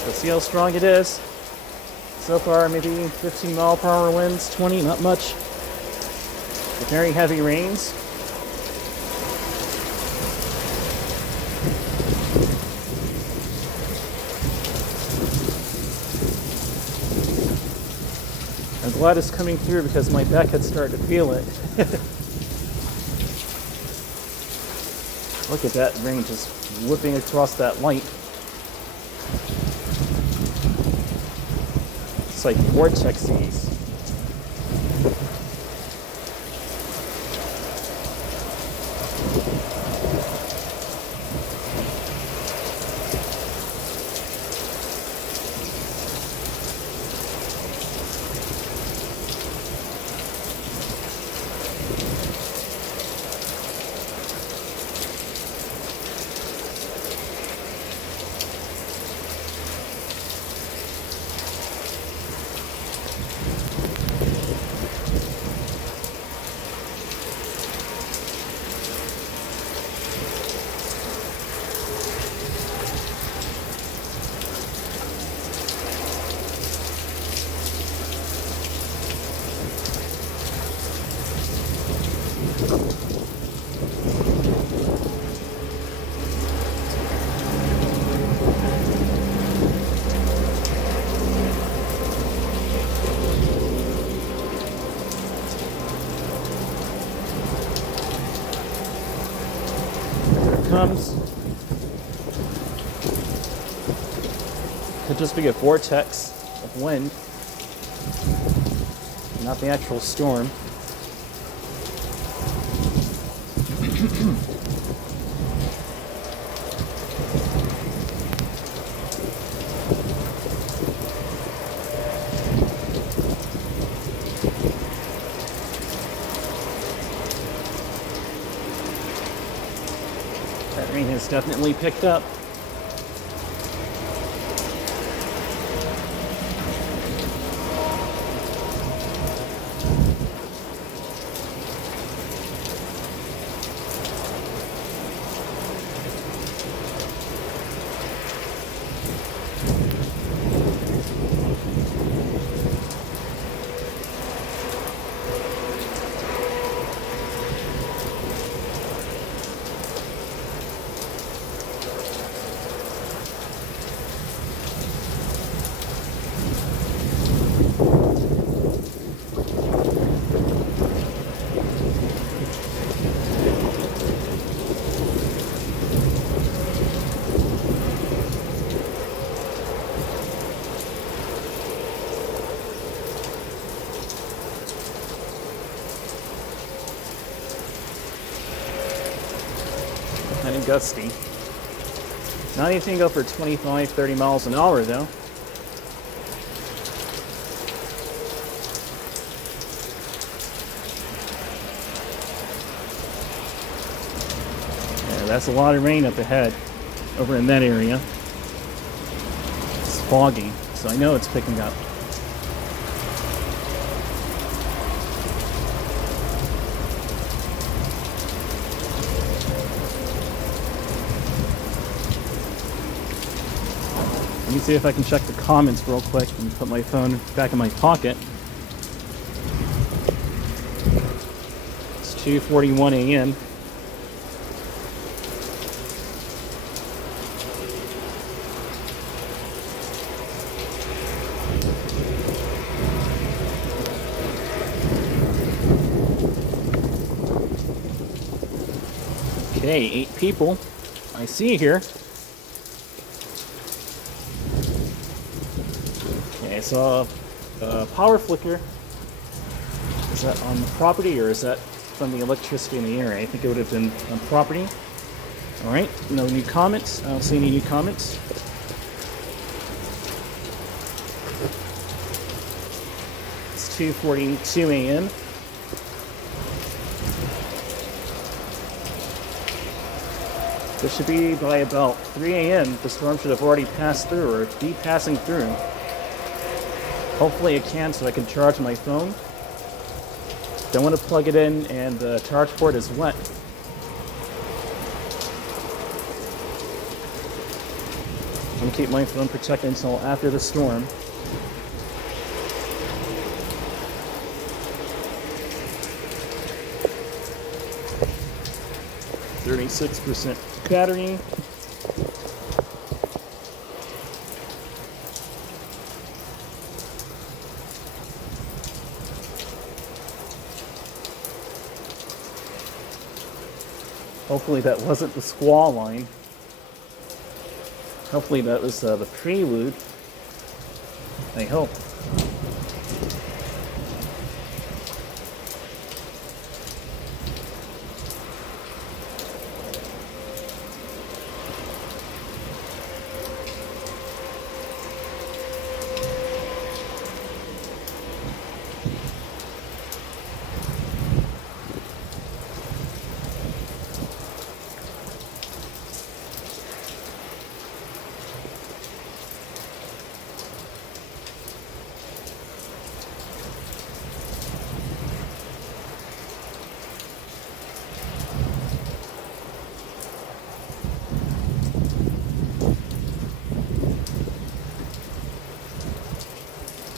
Let's see how strong it is. So far, maybe 15 mile per hour winds, 20, not much. With very heavy rains. I'm glad it's coming through because my back had started to feel it. Look at that rain just whipping across that light. It's like vortexes. Comes. Could just be a vortex of wind, not the actual storm. That rain has definitely picked up. Kind of gusty. Not anything over 25, 30 miles an hour though. Yeah, that's a lot of rain up ahead, over in that area. It's foggy, so I know it's picking up. Let me see if I can check the comments real quick and put my phone back in my pocket. It's 2:41 a.m. Okay, 8 people I see here. Okay, I saw a power flicker. Is that on the property or is that from the electricity in the area? I think it would have been on property. Alright, no new comments. I don't see any new comments. It's 2:42 a.m. This should be by about 3 a.m. The storm should have already passed through or be passing through. Hopefully it can so I can charge my phone. Don't want to plug it in and the charge port is wet. I'm going to keep my phone protected until after the storm. %36 battery. Hopefully that wasn't the squall line. Hopefully that was the prelude. I hope.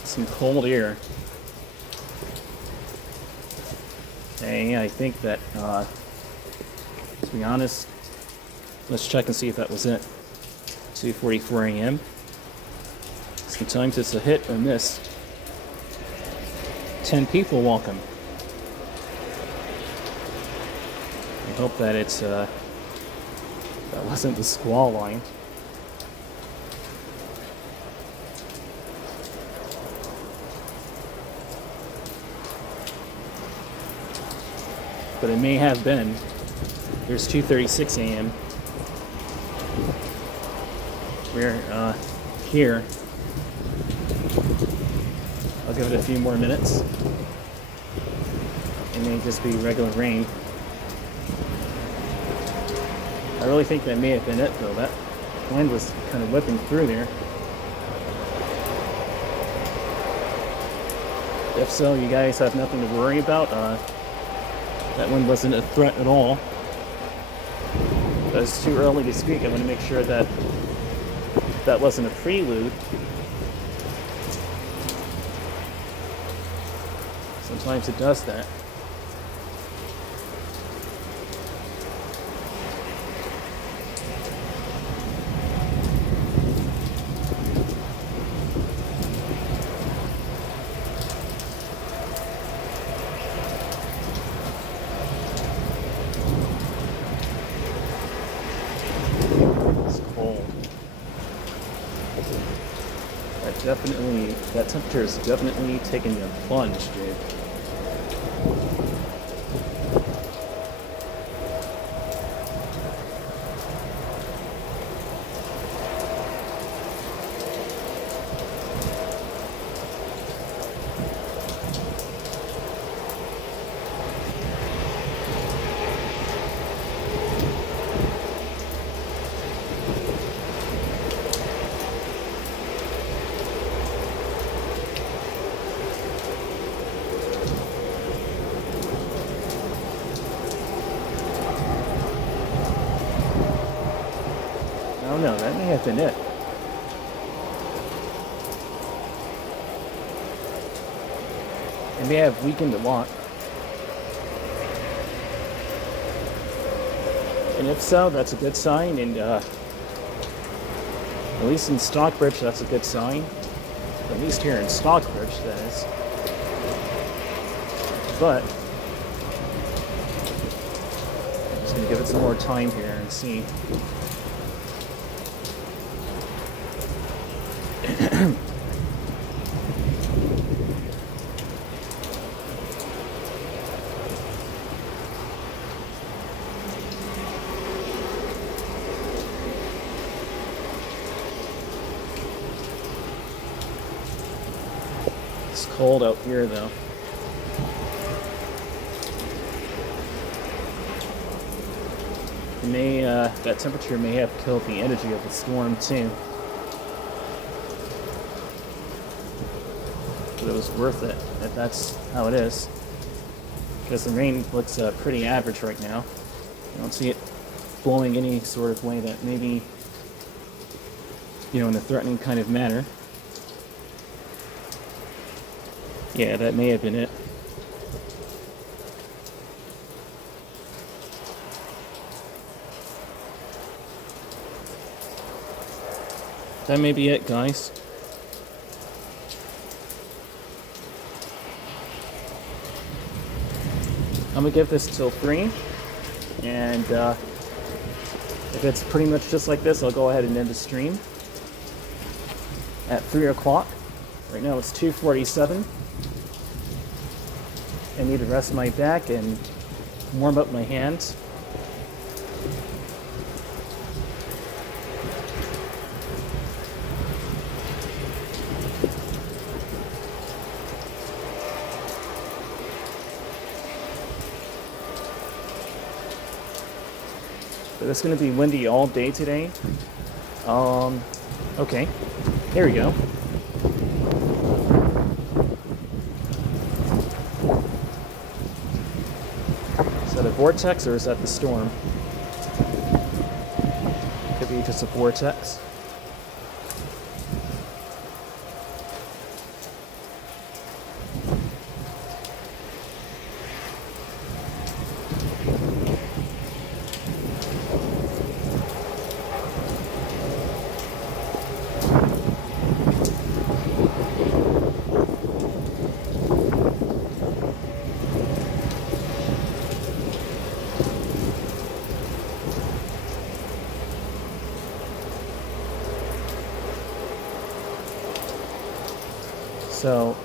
Some cold air. Okay, I think that, to be honest, let's check and see if that was it. 2:44 a.m. Sometimes it's a hit or miss. 10 people welcome. I hope that it's, that wasn't the squall line. But it may have been. Here's 2:36 a.m. We're here. I'll give it a few more minutes. It may just be regular rain. I really think that may have been it, though. That wind was kind of whipping through there. If so, you guys have nothing to worry about. That wind wasn't a threat at all. But it's too early to speak. I want to make sure that that wasn't a prelude. Sometimes it does that. That temperature is definitely taking a plunge, dude. Oh no, that may have been it. It may have weakened a lot. And if so, that's a good sign, and at least in Stockbridge, that's a good sign. At least here in Stockbridge, that is. But I'm just gonna give it some more time here and see. It's cold out here, though. It may, that temperature may have killed the energy of the storm, too. But it was worth it, if that's how it is. Because the rain looks pretty average right now. I don't see it blowing any sort of way that maybe, you know, in a threatening kind of manner. Yeah, that may have been it. That may be it, guys. I'm gonna give this till 3, and if it's pretty much just like this, I'll go ahead and end the stream at 3 o'clock. Right now it's 2:47. I need to rest my back and warm up my hands. But it's going to be windy all day today. Okay, here we go. Is that a vortex or is that the storm? Could be just a vortex. So,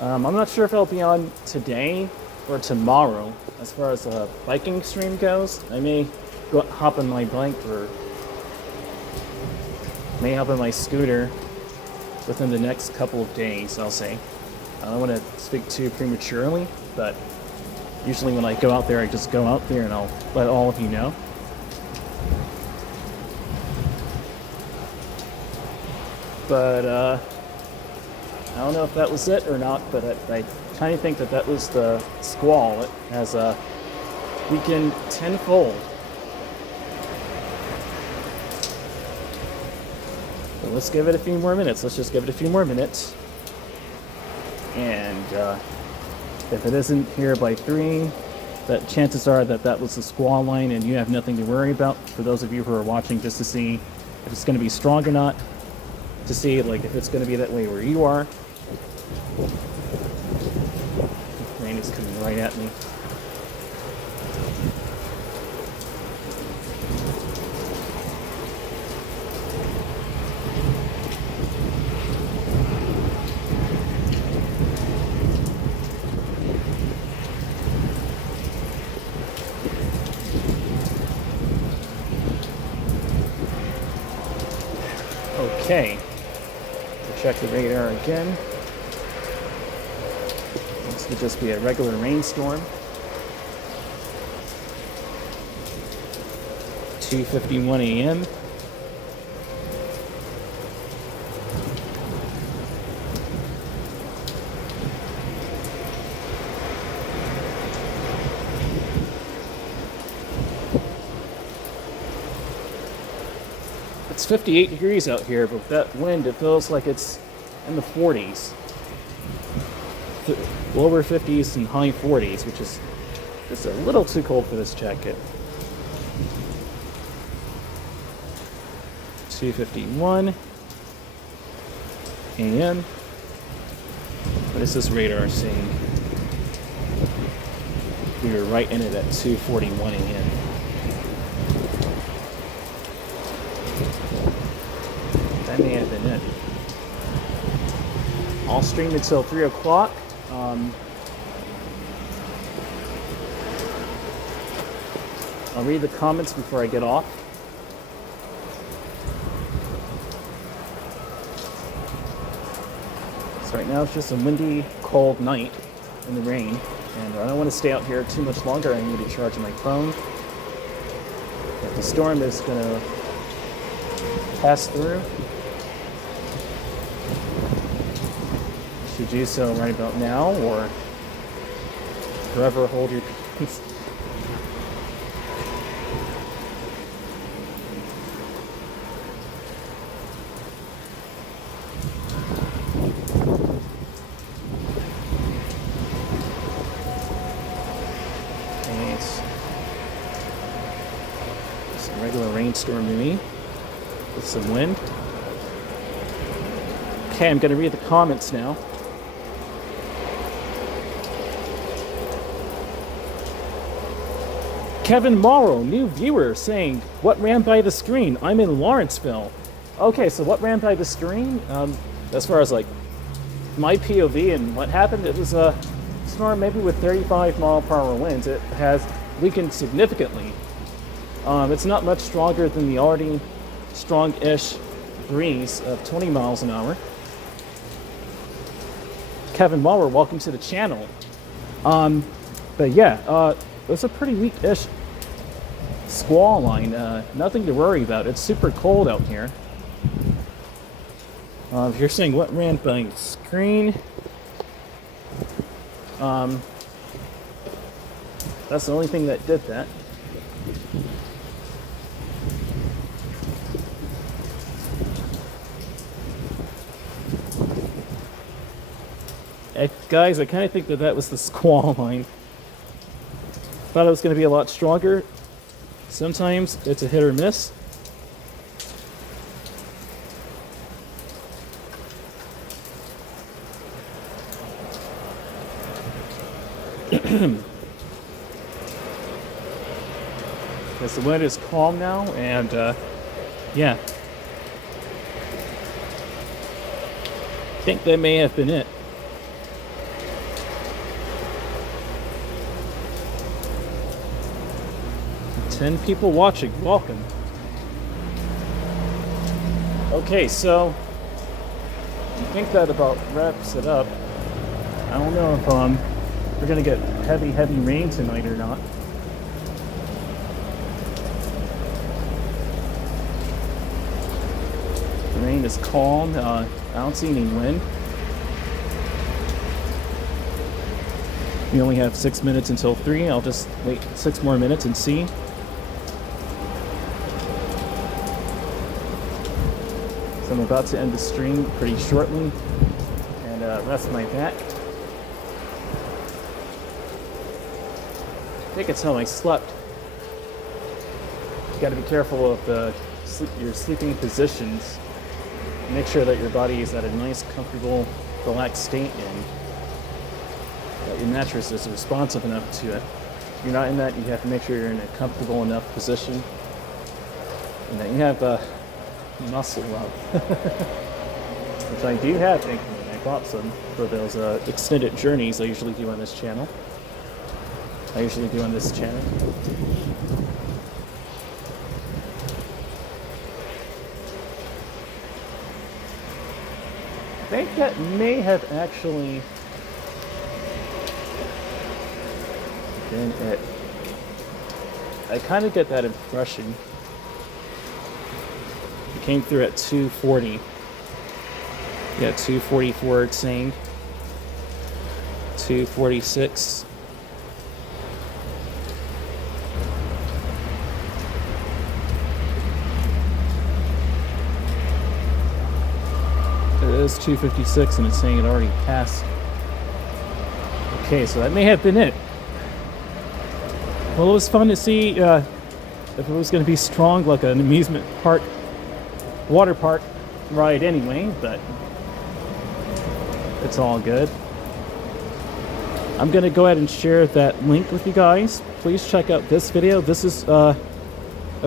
I'm not sure if I'll be on today or tomorrow as far as the biking stream goes. I may hop on my bike or may hop on my scooter within the next couple of days, I'll say. I don't want to speak too prematurely, but usually when I go out there, I just go out there and I'll let all of you know. but I don't know if that was it or not, but I kind of think that that was the squall. It has weakened tenfold. But let's give it a few more minutes. Let's just give it a few more minutes. And if it isn't here by 3, that chances are that that was the squall line and you have nothing to worry about. For those of you who are watching just to see if it's going to be strong or not, to see like if it's going to be that way where you are. Rain is coming right at me. Okay, we'll check the radar again. This could just be a regular rainstorm. 2:51 a.m. It's 58 degrees out here, but with that wind, it feels like it's in the 40s. Lower 50s and high 40s, which is just a little too cold for this jacket. 2:51 a.m. What is this radar saying? We were right in it at 2:41 a.m. That may have been it. I'll stream until 3 o'clock. I'll read the comments before I get off. So right now it's just a windy, cold night in the rain, and I don't want to stay out here too much longer. I need to charge my phone. If the storm is going to pass through, should do so right about now, or forever hold your peace. Okay, it's just a regular rainstorm to me with some wind. Okay, I'm going to read the comments now. Kevin Morrow, new viewer, saying, "What ran by the screen? I'm in Lawrenceville." Okay, so what ran by the screen? As far as like my POV and what happened, it was a storm maybe with 35-mile-per-hour winds. It has weakened significantly. It's not much stronger than the already strong-ish breeze of 20 miles an hour. Kevin Morrow, welcome to the channel. But yeah, it's a pretty weak-ish squall line. Nothing to worry about. It's super cold out here. If you're saying what ran by the screen, that's the only thing that did that. Guys, I kind of think that that was the squall line. Thought it was going to be a lot stronger. Sometimes it's a hit or miss. Because the wind is calm now, and yeah. I think that may have been it. 10 people watching, welcome. Okay, so I think that about wraps it up. I don't know if we're gonna get heavy rain tonight or not. The rain scene is calm. I don't see any wind. We only have 6 minutes until 3. I'll just wait 6 more minutes and see. So I'm about to end the stream pretty shortly and rest my back. I think it's how I slept. You got to be careful of your sleeping positions. Make sure that your body is at a nice, comfortable, relaxed state and that your mattress is responsive enough to it. If you're not in that, you have to make sure you're in a comfortable enough position and that you have muscle love, which I do have, thankfully. I bought some for those extended journeys I usually do on this channel. I think that may have actually been it. I kind of get that impression. It came through at 2:40. Yeah, 2:44 it's saying. 2:46. It is 2:56 and it's saying it already passed. Okay, so that may have been it. Well, it was fun to see if it was going to be strong like an amusement park, water park ride anyway, but it's all good. I'm going to go ahead and share that link with you guys. Please check out this video. This is a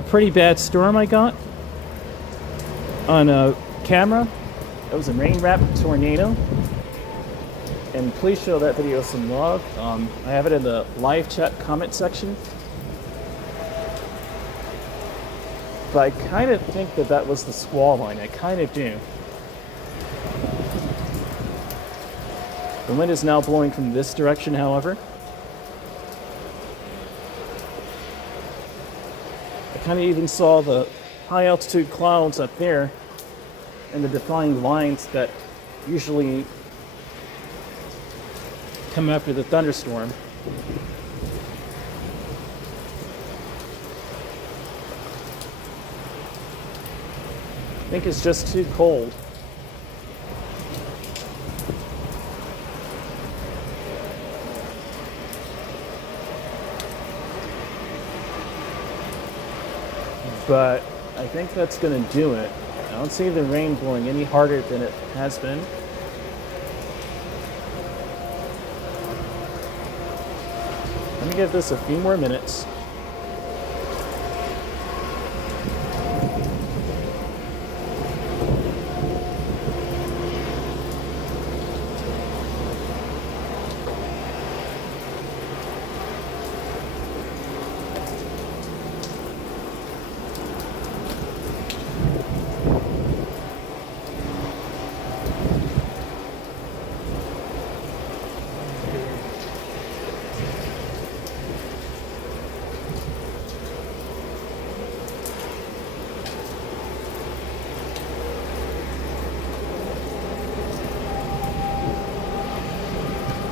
pretty bad storm I got on a camera. It was a rain-wrapped tornado. And please show that video some love. I have it in the live chat comment section. But I kind of think that that was the squall line. I kind of do. The wind is now blowing from this direction, however. I kind of even saw the high altitude clouds up there and the defying lines that usually come after the thunderstorm. I think it's just too cold. But I think that's going to do it. I don't see the rain blowing any harder than it has been. Let me give this a few more minutes.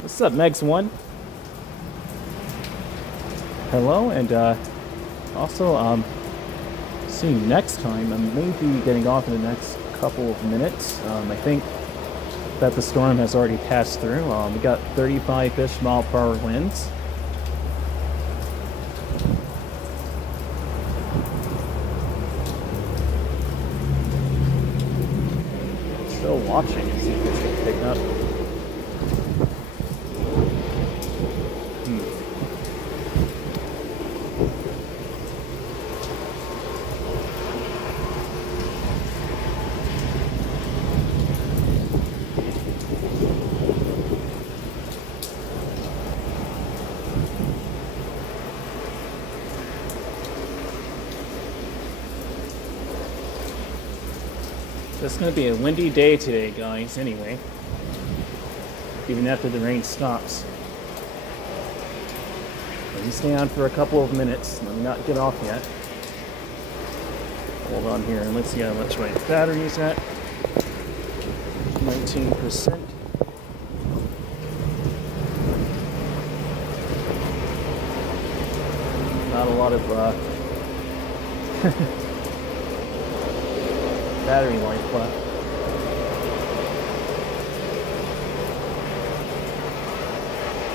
What's up, Megs1? Hello, and also, see you next time. I may be getting off in the next couple of minutes. I think that the storm has already passed through. We got 35-ish mile per hour winds. Still watching and see if it's going to pick up. It's going to be a windy day today, guys, anyway. Even after the rain stops. Let me stay on for a couple of minutes. Let me not get off yet. Hold on here and let's see how much my battery's at. 15%. Not a lot of battery life left.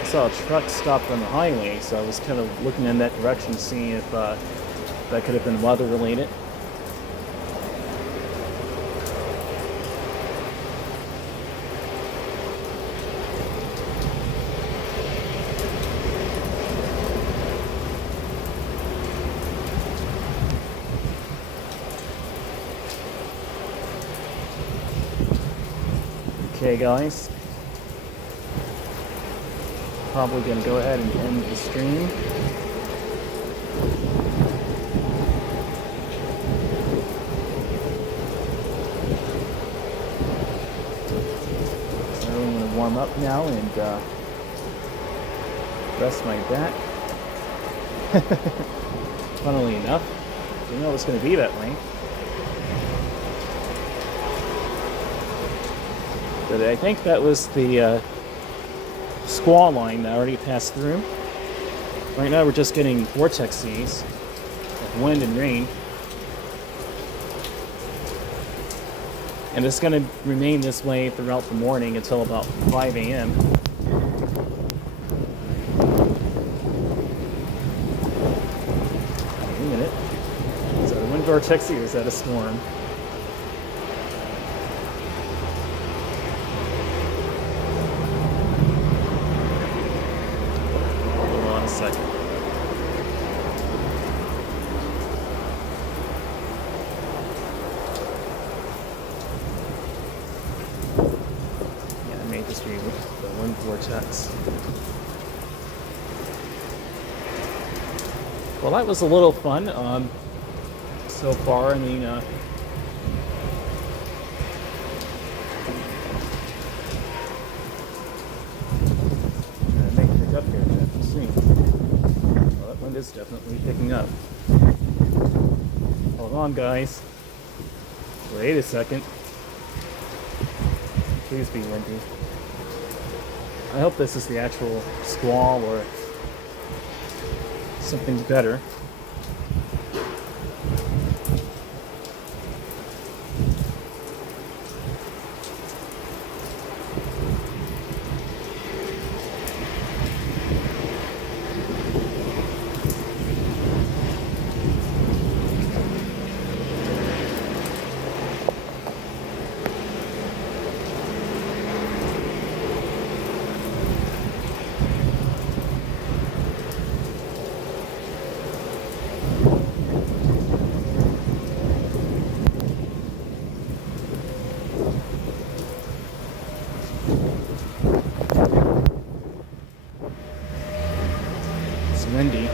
I saw a truck stopped on the highway, so I was kind of looking in that direction to see if that could have been weather related. Okay guys, probably going to go ahead and end the stream. So I'm going to warm up now and rest my back. Funnily enough, didn't know it was going to be that way. But I think that was the squall line that already passed through. Right now we're just getting vortexes of wind and rain. And it's going to remain this way throughout the morning until about 5 a.m. Wait a minute. Is that a wind vortex or is that a storm? The wind vortex. Well, that was a little fun so far. I mean, make it pick up here. Let's see. Well, that wind is definitely picking up. Hold on, guys. Wait a second. Please be windy. I hope this is the actual squall or something better. Windy.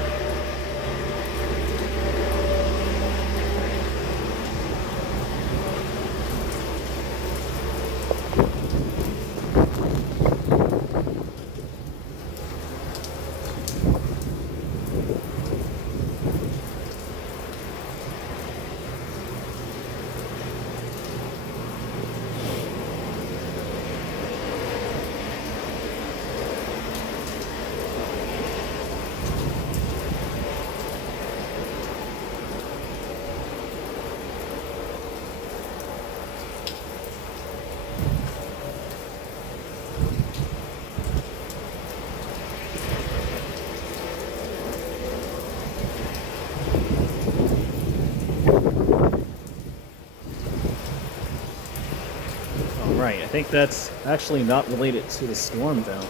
Right, I think that's actually not related to the storm though.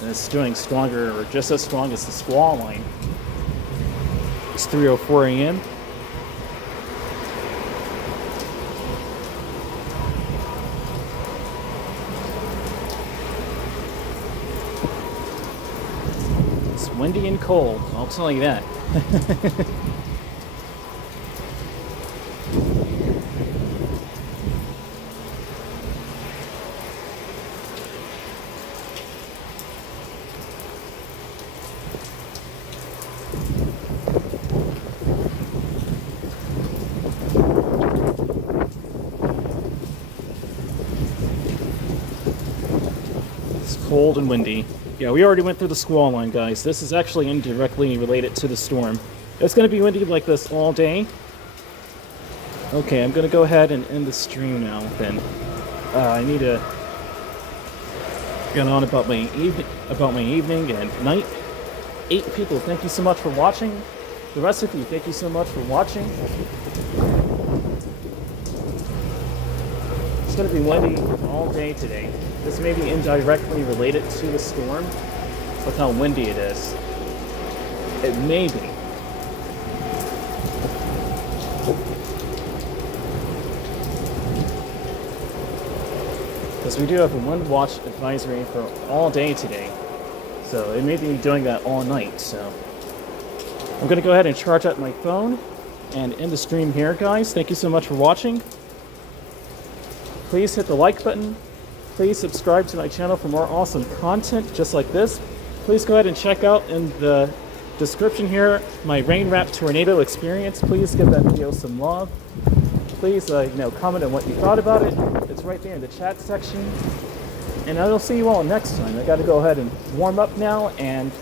And it's doing stronger, or just as strong as the squall line. It's 3:04 a.m. It's windy and cold, I'll tell you that. cold and windy. Yeah, we already went through the squall line, guys. This is actually indirectly related to the storm. It's going to be windy like this all day. Okay, I'm going to go ahead and end the stream now then. I need to get on about my evening and night. 8 people, thank you so much for watching. The rest of you, thank you so much for watching. It's going to be windy all day today. This may be indirectly related to the storm with how windy it is. It may be. Because we do have a wind watch advisory for all day today. So it may be doing that all night. So I'm going to go ahead and charge up my phone and end the stream here, guys. Thank you so much for watching. Please hit the like button. Please subscribe to my channel for more awesome content just like this. Please go ahead and check out in the description here my rain wrap tornado experience. Please give that video some love. Please comment on what you thought about it. It's right there in the chat section. And I will see you all next time. I got to go ahead and warm up now and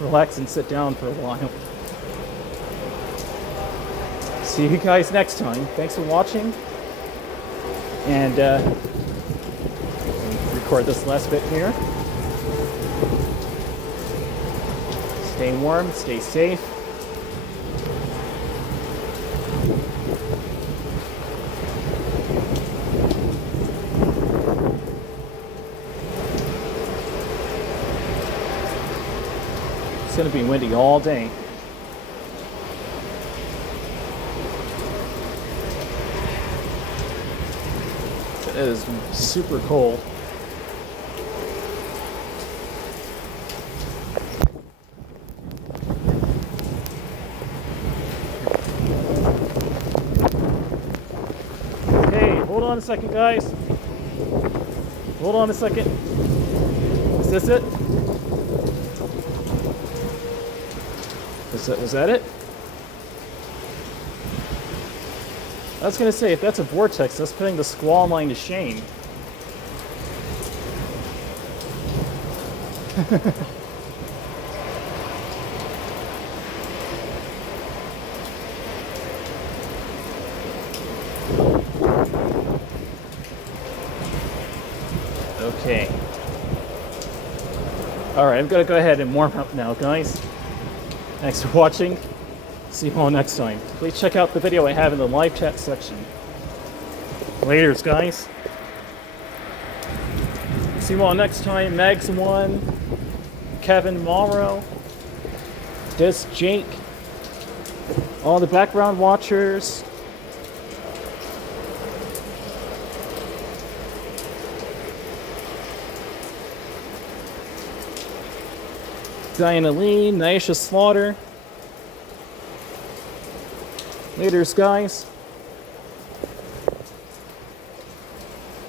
relax and sit down for a while. See you guys next time. Thanks for watching. And record this last bit here. Stay warm, stay safe. It's going to be windy all day. It is super cold. Hey, hold on a second, guys. Hold on a second. Is this it? Was that it? I was going to say, if that's a vortex, that's putting the squall line to shame. Okay. Alright, I'm going to go ahead and warm up now, guys. Thanks for watching. See you all next time. Please check out the video I have in the live chat section. Laters, guys. See you all next time. Megs1, Kevin Morrow, Dis Jake, all the background watchers. Diana Lee, Naisha Slaughter. Laters, guys.